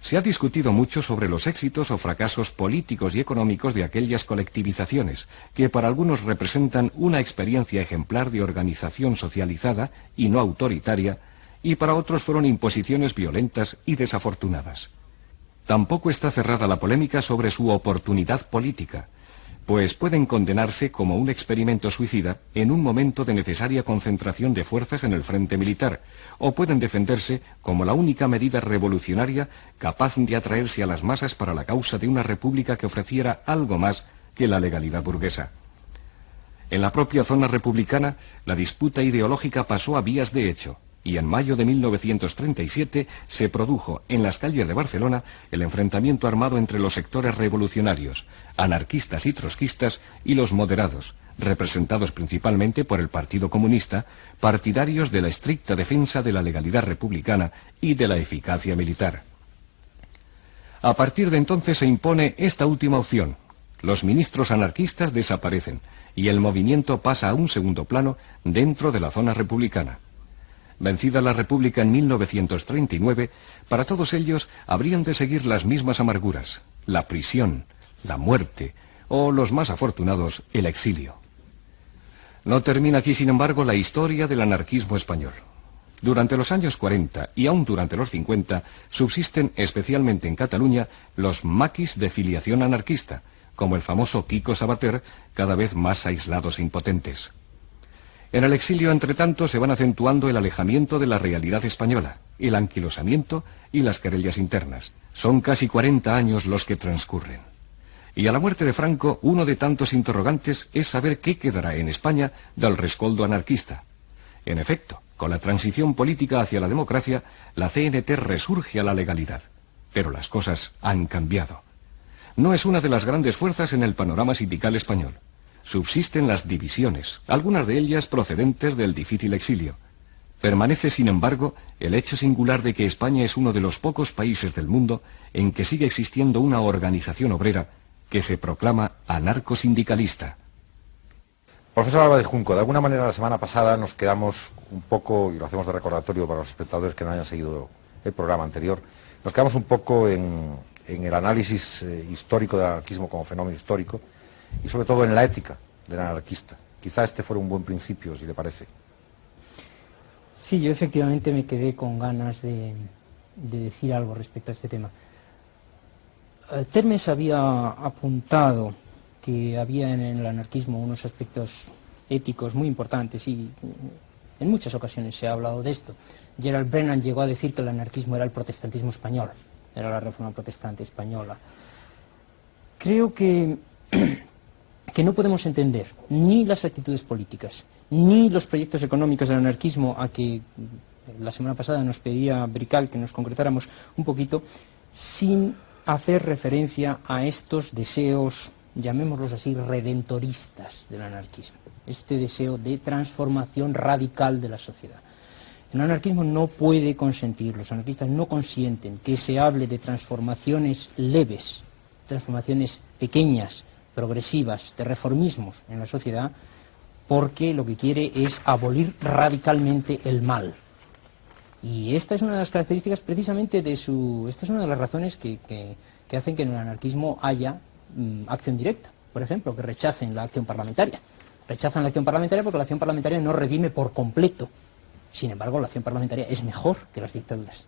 Se ha discutido mucho sobre los éxitos o fracasos políticos y económicos de aquellas colectivizaciones, que para algunos representan una experiencia ejemplar de organización socializada y no autoritaria, y para otros fueron imposiciones violentas y desafortunadas. Tampoco está cerrada la polémica sobre su oportunidad política, pues pueden condenarse como un experimento suicida en un momento de necesaria concentración de fuerzas en el frente militar, o pueden defenderse como la única medida revolucionaria capaz de atraerse a las masas para la causa de una república que ofreciera algo más que la legalidad burguesa. En la propia zona republicana, la disputa ideológica pasó a vías de hecho, y en mayo de 1937 se produjo en las calles de Barcelona el enfrentamiento armado entre los sectores revolucionarios, anarquistas y trotskistas, y los moderados, representados principalmente por el Partido Comunista, partidarios de la estricta defensa de la legalidad republicana y de la eficacia militar. A partir de entonces se impone esta última opción: los ministros anarquistas desaparecen y el movimiento pasa a un segundo plano dentro de la zona republicana. Vencida la República en 1939, para todos ellos habrían de seguir las mismas amarguras: la prisión, la muerte o, los más afortunados, el exilio. No termina aquí, sin embargo, la historia del anarquismo español. Durante los años 40 y aún durante los 50 subsisten, especialmente en Cataluña, los maquis de filiación anarquista, como el famoso Quico Sabater, cada vez más aislados e impotentes. En el exilio, entre tanto, se van acentuando el alejamiento de la realidad española, el anquilosamiento y las querellas internas. Son casi 40 años los que transcurren. Y a la muerte de Franco, uno de tantos interrogantes es saber qué quedará en España del rescoldo anarquista. En efecto, con la transición política hacia la democracia, la CNT resurge a la legalidad. Pero las cosas han cambiado. No es una de las grandes fuerzas en el panorama sindical español. Subsisten las divisiones, algunas de ellas procedentes del difícil exilio. Permanece, sin embargo, el hecho singular de que España es uno de los pocos países del mundo en que sigue existiendo una organización obrera que se proclama anarcosindicalista. Profesor Álvarez Junco, de alguna manera la semana pasada nos quedamos un poco, y lo hacemos de recordatorio para los espectadores que no hayan seguido el programa anterior, nos quedamos un poco en el análisis histórico del anarquismo como fenómeno histórico, y sobre todo en la ética del anarquista. Quizá este fuera un buen principio, si le parece. Sí, yo efectivamente me quedé con ganas de decir algo respecto a este tema. Termes había apuntado que había en el anarquismo unos aspectos éticos muy importantes y en muchas ocasiones se ha hablado de esto. Gerald Brennan llegó a decir que el anarquismo era el protestantismo español, era la reforma protestante española. Creo que no podemos entender ni las actitudes políticas ni los proyectos económicos del anarquismo, a que la semana pasada nos pedía Brical que nos concretáramos un poquito, sin hacer referencia a estos deseos, llamémoslos así, redentoristas del anarquismo, este deseo de transformación radical de la sociedad. El anarquismo no puede consentir, los anarquistas no consienten que se hable de transformaciones leves, transformaciones pequeñas, progresivas, de reformismos en la sociedad, porque lo que quiere es abolir radicalmente el mal. Y esta es una de las características precisamente esta es una de las razones que hacen que en el anarquismo haya acción directa. Por ejemplo, que rechacen la acción parlamentaria. Rechazan la acción parlamentaria porque la acción parlamentaria no redime por completo. Sin embargo, la acción parlamentaria es mejor que las dictaduras.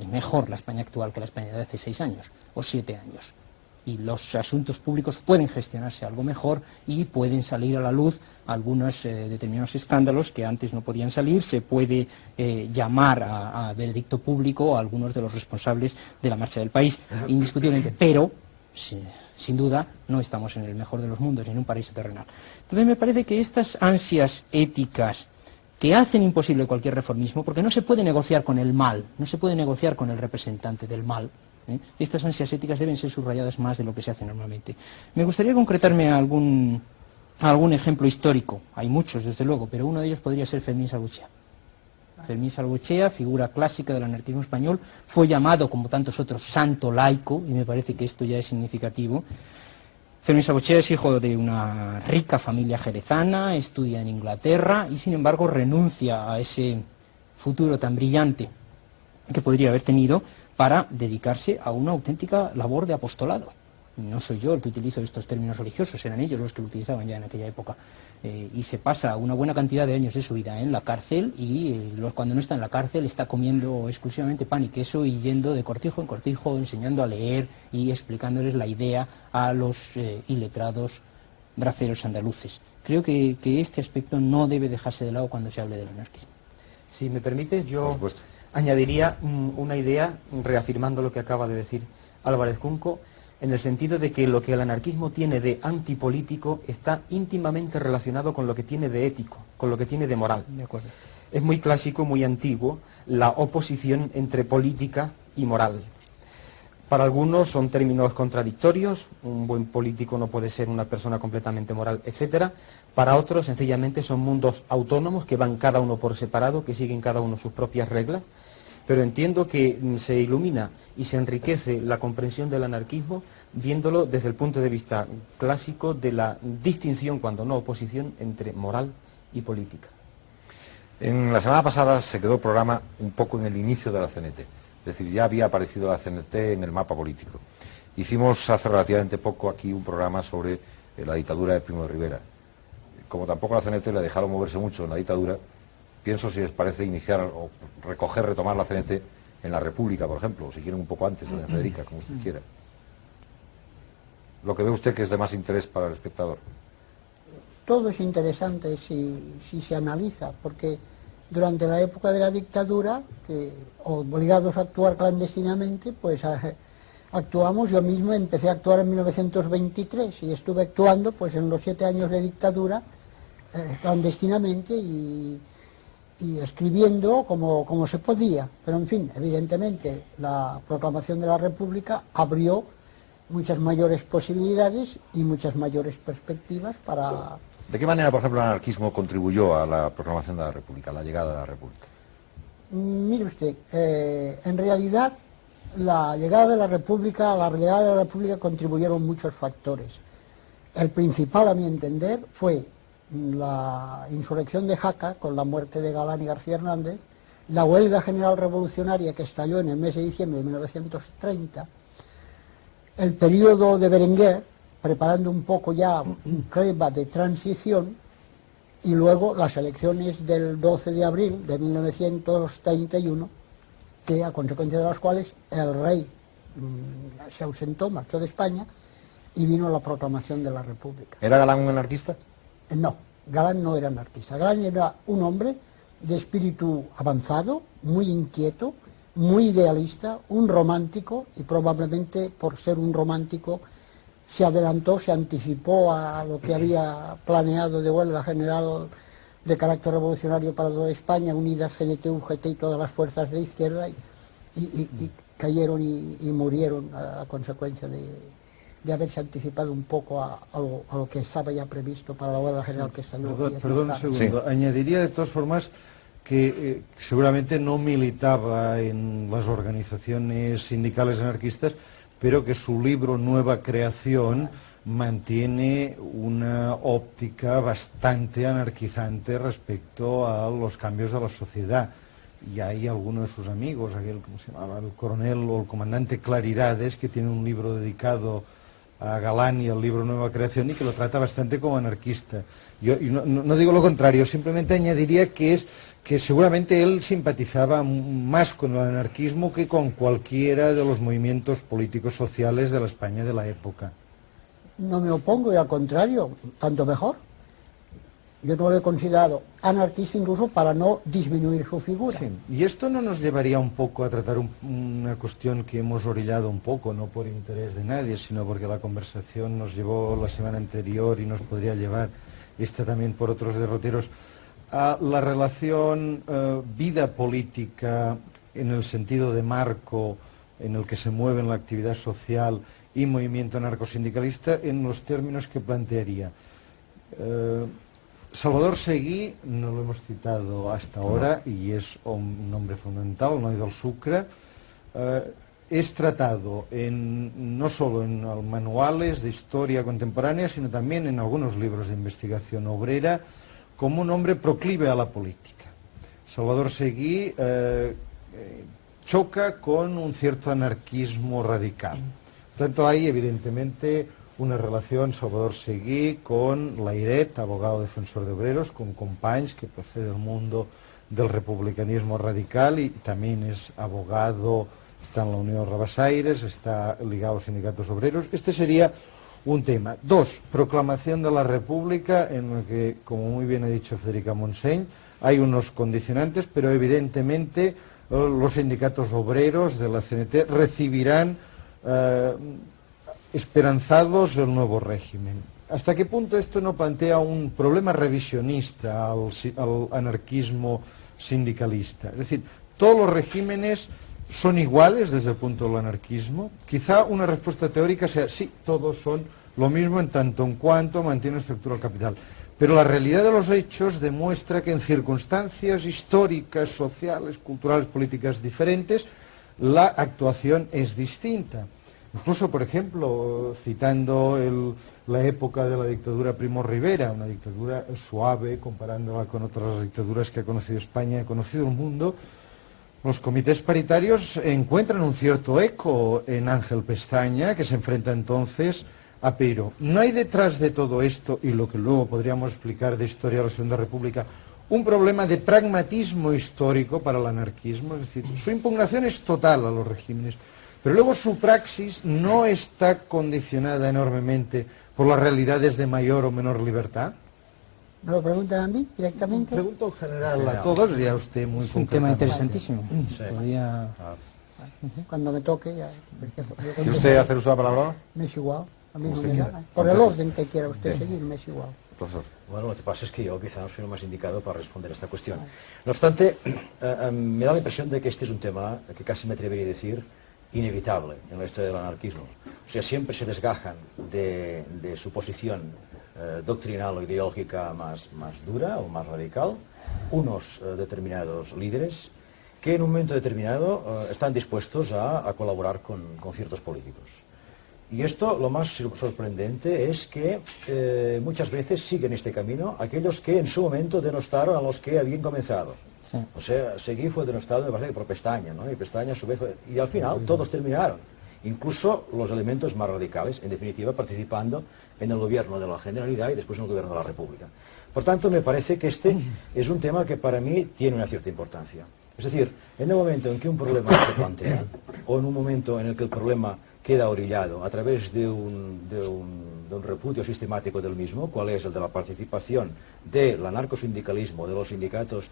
Es mejor la España actual que la España de hace 6 años o 7 años. Y los asuntos públicos pueden gestionarse algo mejor y pueden salir a la luz algunos determinados escándalos que antes no podían salir. Se puede llamar a veredicto público a algunos de los responsables de la marcha del país, indiscutiblemente, pero sin duda no estamos en el mejor de los mundos, en un paraíso terrenal. Entonces me parece que estas ansias éticas que hacen imposible cualquier reformismo, porque no se puede negociar con el mal, no se puede negociar con el representante del mal, estas ansias éticas deben ser subrayadas más de lo que se hace normalmente. Me gustaría concretarme a algún ejemplo histórico. Hay muchos, desde luego, pero uno de ellos podría ser Fermín Salbuchea. Fermín Salbuchea, figura clásica del anarquismo español, fue llamado, como tantos otros, santo laico, y me parece que esto ya es significativo. Fermín Salbuchea es hijo de una rica familia jerezana, estudia en Inglaterra y, sin embargo, renuncia a ese futuro tan brillante que podría haber tenido para dedicarse a una auténtica labor de apostolado. No soy yo el que utilizo estos términos religiosos, eran ellos los que lo utilizaban ya en aquella época. Y se pasa una buena cantidad de años de su vida en la cárcel y cuando no está en la cárcel está comiendo exclusivamente pan y queso y yendo de cortijo en cortijo, enseñando a leer y explicándoles la idea a los iletrados braceros andaluces. Creo que este aspecto no debe dejarse de lado cuando se hable del anarquismo. Si me permites, yo añadiría una idea reafirmando lo que acaba de decir Álvarez Junco, en el sentido de que lo que el anarquismo tiene de antipolítico está íntimamente relacionado con lo que tiene de ético, con lo que tiene de moral. De acuerdo. Es muy clásico, muy antiguo, la oposición entre política y moral. Para algunos son términos contradictorios, un buen político no puede ser una persona completamente moral, etcétera. Para otros, sencillamente, son mundos autónomos que van cada uno por separado, que siguen cada uno sus propias reglas. Pero entiendo que se ilumina y se enriquece la comprensión del anarquismo viéndolo desde el punto de vista clásico de la distinción, cuando no oposición, entre moral y política. En la semana pasada se quedó el programa un poco en el inicio de la CNT, es decir, ya había aparecido la CNT en el mapa político. Hicimos hace relativamente poco aquí un programa sobre la dictadura de Primo de Rivera. Como tampoco a la CNT le dejaron moverse mucho en la dictadura, pienso si les parece iniciar o retomar la CNT en la República, por ejemplo, o si quieren un poco antes, doña Federica, como usted quiera. Lo que ve usted que es de más interés para el espectador. Todo es interesante si se analiza, porque durante la época de la dictadura, obligados a actuar clandestinamente, pues actuamos. Yo mismo empecé a actuar en 1923 y estuve actuando pues en los 7 años de dictadura clandestinamente y escribiendo como se podía. Pero en fin, evidentemente la proclamación de la República abrió muchas mayores posibilidades y muchas mayores perspectivas para... ¿De qué manera, por ejemplo, el anarquismo contribuyó a la proclamación de la República, a la llegada de la República? Mire usted, en realidad la llegada de la República, a la realidad de la República contribuyeron muchos factores. El principal, a mi entender, fue la insurrección de Jaca, con la muerte de Galán y García Hernández, la huelga general revolucionaria que estalló en el mes de diciembre de 1930, el periodo de Berenguer, preparando un poco ya un clima de transición, y luego las elecciones del 12 de abril de 1931, que a consecuencia de las cuales el rey se ausentó, marchó de España, y vino la proclamación de la República. ¿Era Galán un anarquista? No, Galán no era anarquista. Galán era un hombre de espíritu avanzado, muy inquieto, muy idealista, un romántico, y probablemente por ser un romántico se adelantó, se anticipó a lo que había planeado de huelga general de carácter revolucionario para toda España, unidas CNT, UGT y todas las fuerzas de izquierda, y cayeron y murieron a consecuencia de haberse anticipado un poco a lo que estaba ya previsto para la huelga general que estalló. Perdón un segundo. Sí. Añadiría de todas formas que seguramente no militaba en las organizaciones sindicales anarquistas, pero que su libro Nueva Creación mantiene una óptica bastante anarquizante respecto a los cambios de la sociedad. Y hay algunos de sus amigos, aquel, ¿cómo se llamaba?, el coronel o el comandante Claridades, que tiene un libro dedicado a Galán y al libro Nueva Creación, y que lo trata bastante como anarquista. Yo no digo lo contrario, simplemente añadiría que seguramente él simpatizaba más con el anarquismo que con cualquiera de los movimientos políticos sociales de la España de la época. No me opongo, y al contrario, tanto mejor. Yo no lo he considerado anarquista incluso para no disminuir su figura. Sí. Y esto no nos llevaría un poco a tratar una cuestión que hemos orillado un poco, no por interés de nadie, sino porque la conversación nos llevó la semana anterior y nos podría llevar esta también por otros derroteros, a la relación vida política en el sentido de marco en el que se mueve la actividad social y movimiento anarcosindicalista en los términos que plantearía. Salvador Seguí, no lo hemos citado hasta ahora, y es un nombre fundamental, no del Sucre, es tratado no solo en manuales de historia contemporánea, sino también en algunos libros de investigación obrera, como un hombre proclive a la política. Salvador Seguí choca con un cierto anarquismo radical. Por tanto, hay evidentemente una relación Salvador Seguí con Layret, abogado defensor de obreros, con Companys, que procede del mundo del republicanismo radical y también es abogado, está en la Unión Rabassaires, está ligado a los sindicatos obreros. Este sería un tema. Dos, proclamación de la República, en la que, como muy bien ha dicho Federica Montseny, hay unos condicionantes, pero evidentemente los sindicatos obreros de la CNT recibirán esperanzados el nuevo régimen. ¿Hasta qué punto esto no plantea un problema revisionista al anarquismo sindicalista? Es decir, todos los regímenes son iguales desde el punto del anarquismo. Quizá una respuesta teórica sea sí, todos son lo mismo en tanto en cuanto mantienen estructura del capital. Pero la realidad de los hechos demuestra que en circunstancias históricas, sociales, culturales, políticas diferentes, la actuación es distinta. Incluso, por ejemplo, citando la época de la dictadura Primo Rivera, una dictadura suave, comparándola con otras dictaduras que ha conocido España y ha conocido el mundo, los comités paritarios encuentran un cierto eco en Ángel Pestaña, que se enfrenta entonces a Peiró. No hay detrás de todo esto, y lo que luego podríamos explicar de historia de la Segunda República, un problema de pragmatismo histórico para el anarquismo, es decir, su impugnación es total a los regímenes, pero luego su praxis no está condicionada enormemente por las realidades de mayor o menor libertad. ¿Me lo preguntan a mí directamente? Pregunto en general a todos, ya usted muy concretamente. Es un tema interesantísimo. Sí. Podría... Cuando me toque ya... ¿Quiere usted hacer uso de la palabra? Me es igual, a mí no Usted me quiera. da. Por el orden que quiera usted seguir, me es igual. Profesor. Bueno, lo que pasa es que yo quizá no soy el más indicado para responder a esta cuestión. No obstante, me da la impresión de que este es un tema que casi me atrevería a decir inevitable en la historia del anarquismo. O sea, siempre se desgajan de su posición doctrinal o ideológica más dura o más radical unos determinados líderes que en un momento determinado están dispuestos a colaborar con ciertos políticos. Y esto, lo más sorprendente es que muchas veces siguen este camino aquellos que en su momento denostaron a los que habían comenzado. Sí. O sea, Seguí fue denostado por Pestaña, ¿no? Y Pestaña a su vez y al final todos terminaron, incluso los elementos más radicales, en definitiva participando en el gobierno de la Generalidad y después en el gobierno de la República. Por tanto, me parece que este es un tema que para mí tiene una cierta importancia. Es decir, en el momento en que un problema se plantea, o en un momento en el que el problema queda orillado a través de un un repudio sistemático del mismo, cuál es el de la participación del anarcosindicalismo, de los sindicatos,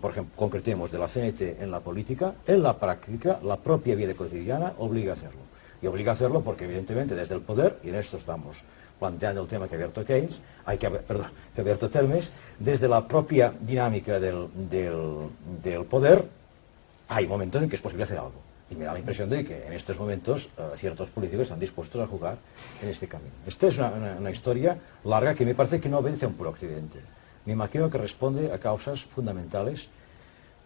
por ejemplo, concretemos, de la CNT en la política, en la práctica, la propia vida cotidiana obliga a hacerlo. Y obliga a hacerlo porque, evidentemente, desde el poder, y en esto estamos planteando el tema que ha abierto Keynes, que ha abierto Termes, desde la propia dinámica del poder, hay momentos en que es posible hacer algo. Y me da la impresión de que en estos momentos ciertos políticos están dispuestos a jugar en este camino. Esta es una historia larga que me parece que no obedece a un puro accidente. Me imagino que responde a causas fundamentales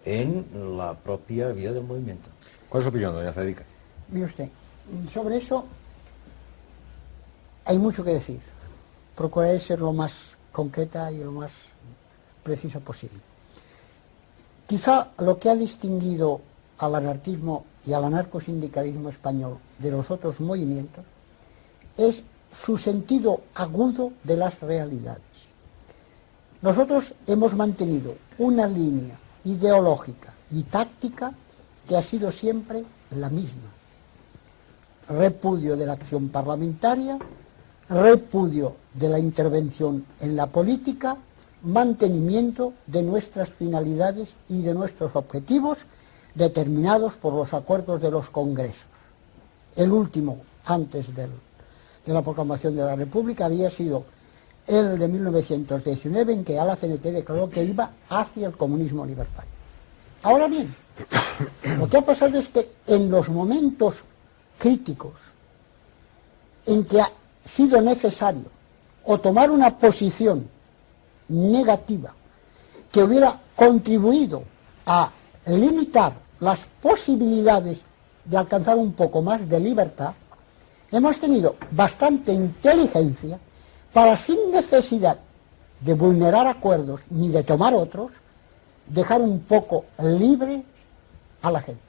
en la propia vida del movimiento. ¿Cuál es su opinión, doña Federica? Mire usted, sobre eso hay mucho que decir. Procuraré ser lo más concreta y lo más precisa posible. Quizá lo que ha distinguido al anarquismo y al anarcosindicalismo español de los otros movimientos es su sentido agudo de las realidades. Nosotros hemos mantenido una línea ideológica y táctica que ha sido siempre la misma. Repudio de la acción parlamentaria, repudio de la intervención en la política, mantenimiento de nuestras finalidades y de nuestros objetivos determinados por los acuerdos de los congresos. El último, antes de la proclamación de la República, había sido el de 1919, en que la CNT declaró que iba hacia el comunismo libertario. Ahora bien, lo que ha pasado es que en los momentos críticos en que ha sido necesario o tomar una posición negativa que hubiera contribuido a limitar las posibilidades de alcanzar un poco más de libertad, hemos tenido bastante inteligencia para, sin necesidad de vulnerar acuerdos ni de tomar otros, dejar un poco libre a la gente.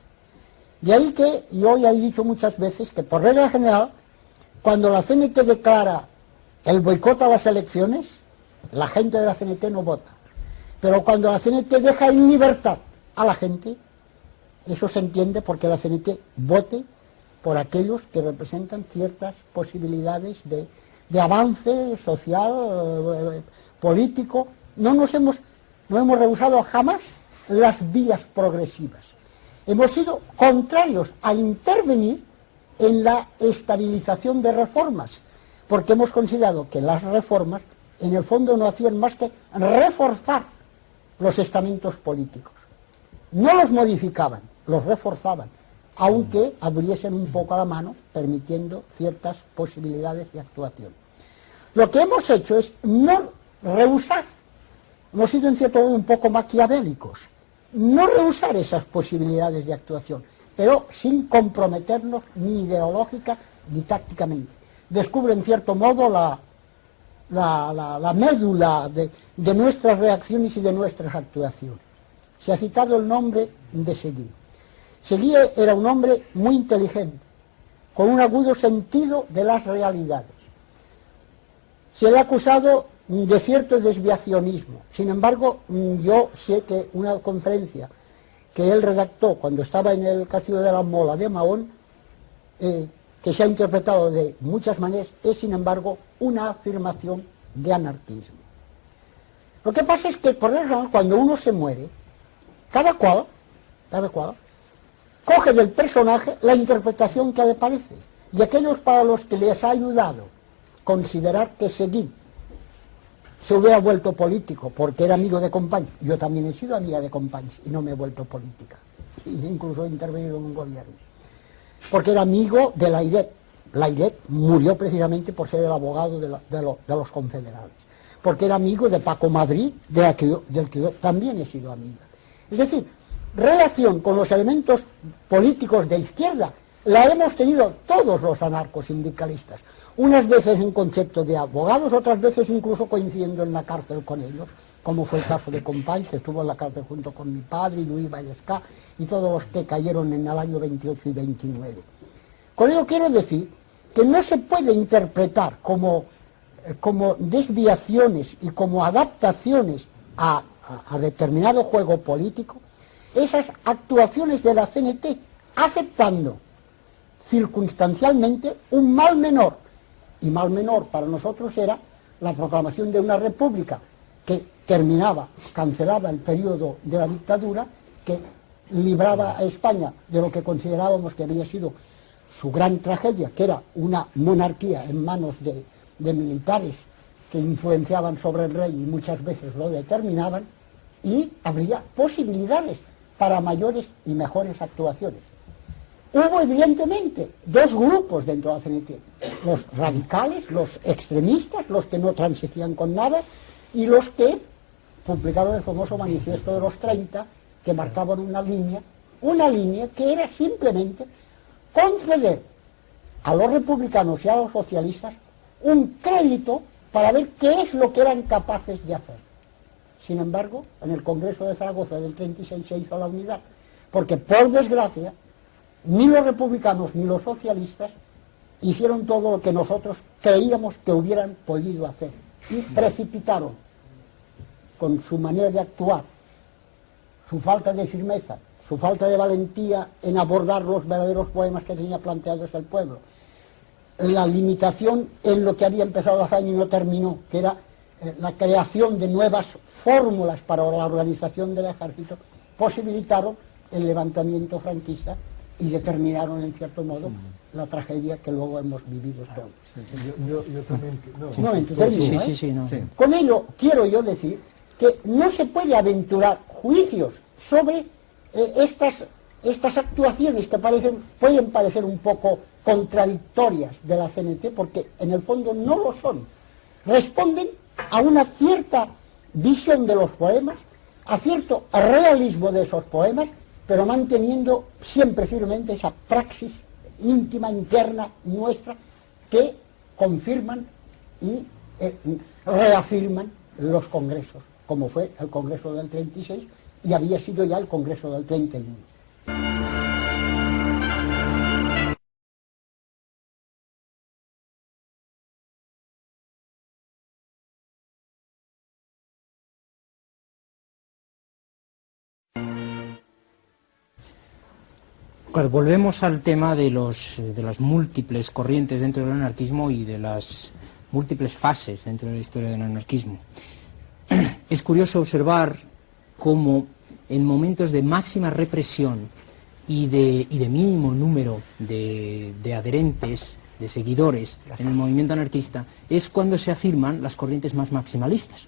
De ahí que yo ya he dicho muchas veces que, por regla general, cuando la CNT declara el boicot a las elecciones, la gente de la CNT no vota. Pero cuando la CNT deja en libertad a la gente, eso se entiende porque la CNT vote por aquellos que representan ciertas posibilidades de avance social, político. No hemos rehusado jamás las vías progresivas. Hemos sido contrarios a intervenir en la estabilización de reformas, porque hemos considerado que las reformas en el fondo no hacían más que reforzar los estamentos políticos. No los modificaban, los reforzaban, aunque abriesen un poco la mano, permitiendo ciertas posibilidades de actuación. Lo que hemos hecho es no rehusar, hemos sido en cierto modo un poco maquiavélicos, no rehusar esas posibilidades de actuación, pero sin comprometernos ni ideológica ni tácticamente. Descubre en cierto modo la médula de nuestras reacciones y de nuestras actuaciones. Se ha citado el nombre de Seguí. Seguí era un hombre muy inteligente, con un agudo sentido de las realidades. Se le ha acusado de cierto desviacionismo. Sin embargo, yo sé que una conferencia que él redactó cuando estaba en el Castillo de la Mola de Mahón, que se ha interpretado de muchas maneras, es sin embargo una afirmación de anarquismo. Lo que pasa es que, por ejemplo, cuando uno se muere, cada cual coge del personaje la interpretación que le parece, y aquellos para los que les ha ayudado considerar que Seguí se hubiera vuelto político porque era amigo de Companys. Yo también he sido amiga de Companys y no me he vuelto política, e incluso he intervenido en un gobierno, porque era amigo de Layret. Layret murió precisamente por ser el abogado de los confederados, porque era amigo de Paco Madrid, del que yo también he sido amiga. Es decir, relación con los elementos políticos de izquierda la hemos tenido todos los anarcosindicalistas, unas veces en concepto de abogados, otras veces incluso coincidiendo en la cárcel con ellos, como fue el caso de Companys, que estuvo en la cárcel junto con mi padre, y Luis Vallescá, y todos los que cayeron en el año 28 y 29. Con ello quiero decir que no se puede interpretar como desviaciones y como adaptaciones a determinado juego político esas actuaciones de la CNT, aceptando circunstancialmente un mal menor y mal menor para nosotros era la proclamación de una república que terminaba, cancelaba el periodo de la dictadura, que libraba a España de lo que considerábamos que había sido su gran tragedia, que era una monarquía en manos de militares que influenciaban sobre el rey y muchas veces lo determinaban, y habría posibilidades para mayores y mejores actuaciones. Hubo evidentemente dos grupos dentro de la CNT, los radicales, los extremistas, los que no transigían con nada, y los que publicaron el famoso manifiesto de los 30, que marcaban una línea que era simplemente conceder a los republicanos y a los socialistas un crédito para ver qué es lo que eran capaces de hacer. Sin embargo, en el Congreso de Zaragoza del 36 se hizo la unidad, porque por desgracia ni los republicanos ni los socialistas hicieron todo lo que nosotros creíamos que hubieran podido hacer, y precipitaron con su manera de actuar, su falta de firmeza, su falta de valentía en abordar los verdaderos problemas que tenía planteados el pueblo, la limitación en lo que había empezado hace años y no terminó, que era la creación de nuevas fórmulas para la organización del ejército, posibilitaron el levantamiento franquista y determinaron en cierto modo la tragedia que luego hemos vivido todos. Yo también... Un momento, termino, Con ello quiero yo decir que no se puede aventurar juicios sobre estas actuaciones que pueden parecer un poco contradictorias de la CNT, porque en el fondo no lo son. Responden a una cierta visión de los poemas, a cierto realismo de esos poemas, pero manteniendo siempre firmemente esa praxis íntima, interna, nuestra, que confirman y reafirman los congresos, como fue el Congreso del 36 y había sido ya el Congreso del 31. Claro, volvemos al tema de las múltiples corrientes dentro del anarquismo y de las múltiples fases dentro de la historia del anarquismo. Es curioso observar cómo en momentos de máxima represión y de mínimo número de adherentes, de seguidores en el movimiento anarquista, es cuando se afirman las corrientes más maximalistas.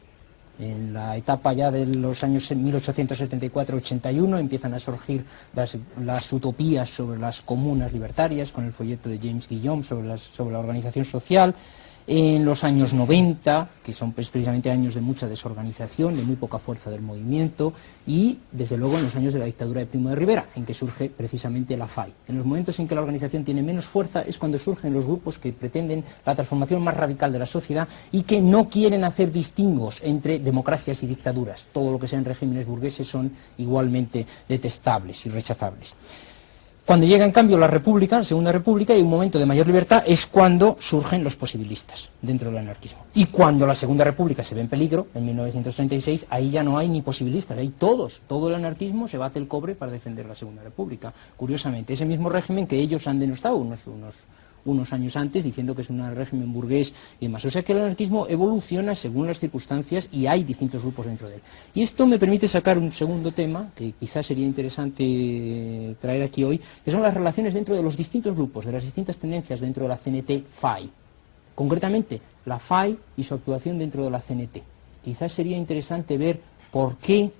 En la etapa ya de los años 1874-81 empiezan a surgir las utopías sobre las comunas libertarias, con el folleto de James Guillaume sobre la organización social. En los años 90, que son precisamente años de mucha desorganización, de muy poca fuerza del movimiento, y desde luego en los años de la dictadura de Primo de Rivera, en que surge precisamente la FAI. En los momentos en que la organización tiene menos fuerza es cuando surgen los grupos que pretenden la transformación más radical de la sociedad y que no quieren hacer distingos entre democracias y dictaduras. Todo lo que sean regímenes burgueses son igualmente detestables y rechazables. Cuando llega en cambio la República, la Segunda República, y un momento de mayor libertad, es cuando surgen los posibilistas dentro del anarquismo. Y cuando la Segunda República se ve en peligro, en 1936, ahí ya no hay ni posibilistas, ahí todo el anarquismo se bate el cobre para defender la Segunda República. Curiosamente, ese mismo régimen que ellos han denostado unos años antes, diciendo que es un régimen burgués y demás. O sea que el anarquismo evoluciona según las circunstancias y hay distintos grupos dentro de él. Y esto me permite sacar un segundo tema, que quizás sería interesante traer aquí hoy, que son las relaciones dentro de los distintos grupos, de las distintas tendencias dentro de la CNT-FAI. Concretamente, la FAI y su actuación dentro de la CNT. Quizás sería interesante ver por qué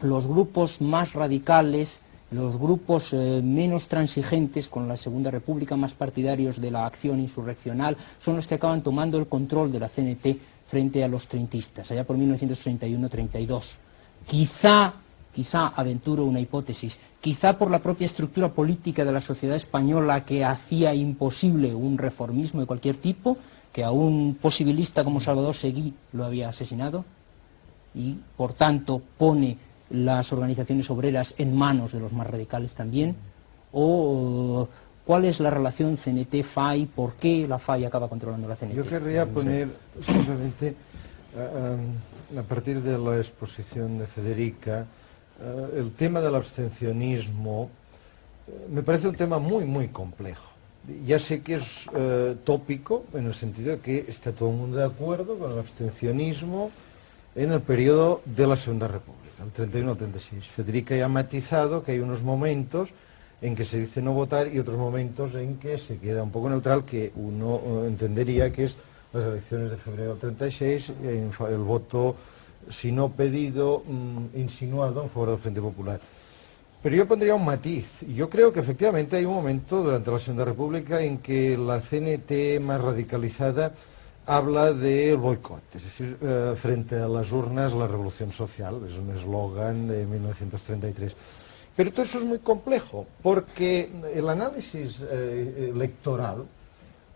los grupos más radicales, los grupos menos transigentes con la Segunda República, más partidarios de la acción insurreccional, son los que acaban tomando el control de la CNT frente a los treintistas, allá por 1931-32. Quizá aventuro una hipótesis, quizá por la propia estructura política de la sociedad española que hacía imposible un reformismo de cualquier tipo, que a un posibilista como Salvador Seguí lo había asesinado, y por tanto pone las organizaciones obreras en manos de los más radicales también, o cuál es la relación CNT-FAI, por qué la FAI acaba controlando la CNT. Yo querría poner simplemente, a partir de la exposición de Federica, el tema del abstencionismo me parece un tema muy, muy complejo. Ya sé que es tópico en el sentido de que está todo el mundo de acuerdo con el abstencionismo en el periodo de la Segunda República, el 31 al 36. Federica ya ha matizado que hay unos momentos en que se dice no votar y otros momentos en que se queda un poco neutral, que uno entendería que es las elecciones de febrero del 36, el voto, si no pedido, insinuado en favor del Frente Popular. Pero yo pondría un matiz. Yo creo que efectivamente hay un momento durante la Segunda República en que la CNT más radicalizada habla del boicot, es decir, frente a las urnas la revolución social, es un eslogan de 1933. Pero todo eso es muy complejo, porque el análisis electoral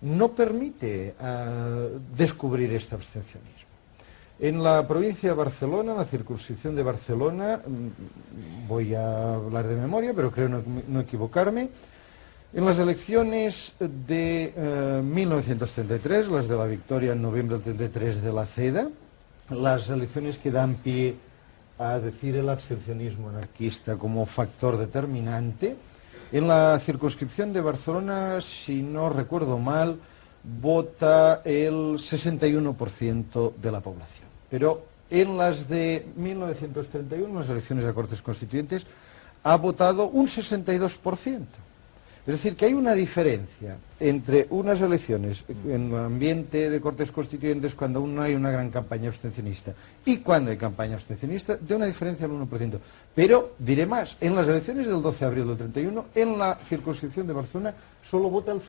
no permite descubrir este abstencionismo. En la provincia de Barcelona, en la circunscripción de Barcelona, voy a hablar de memoria, pero creo no equivocarme, en las elecciones de 1933, las de la victoria en noviembre del 33 de la CEDA, las elecciones que dan pie a decir el abstencionismo anarquista como factor determinante, en la circunscripción de Barcelona, si no recuerdo mal, vota el 61% de la población. Pero en las de 1931, las elecciones a Cortes Constituyentes, ha votado un 62%. Es decir, que hay una diferencia entre unas elecciones en el ambiente de Cortes Constituyentes cuando aún no hay una gran campaña abstencionista y cuando hay campaña abstencionista, de una diferencia del 1%. Pero, diré más, en las elecciones del 12 de abril del 31, en la circunscripción de Barcelona, solo vota el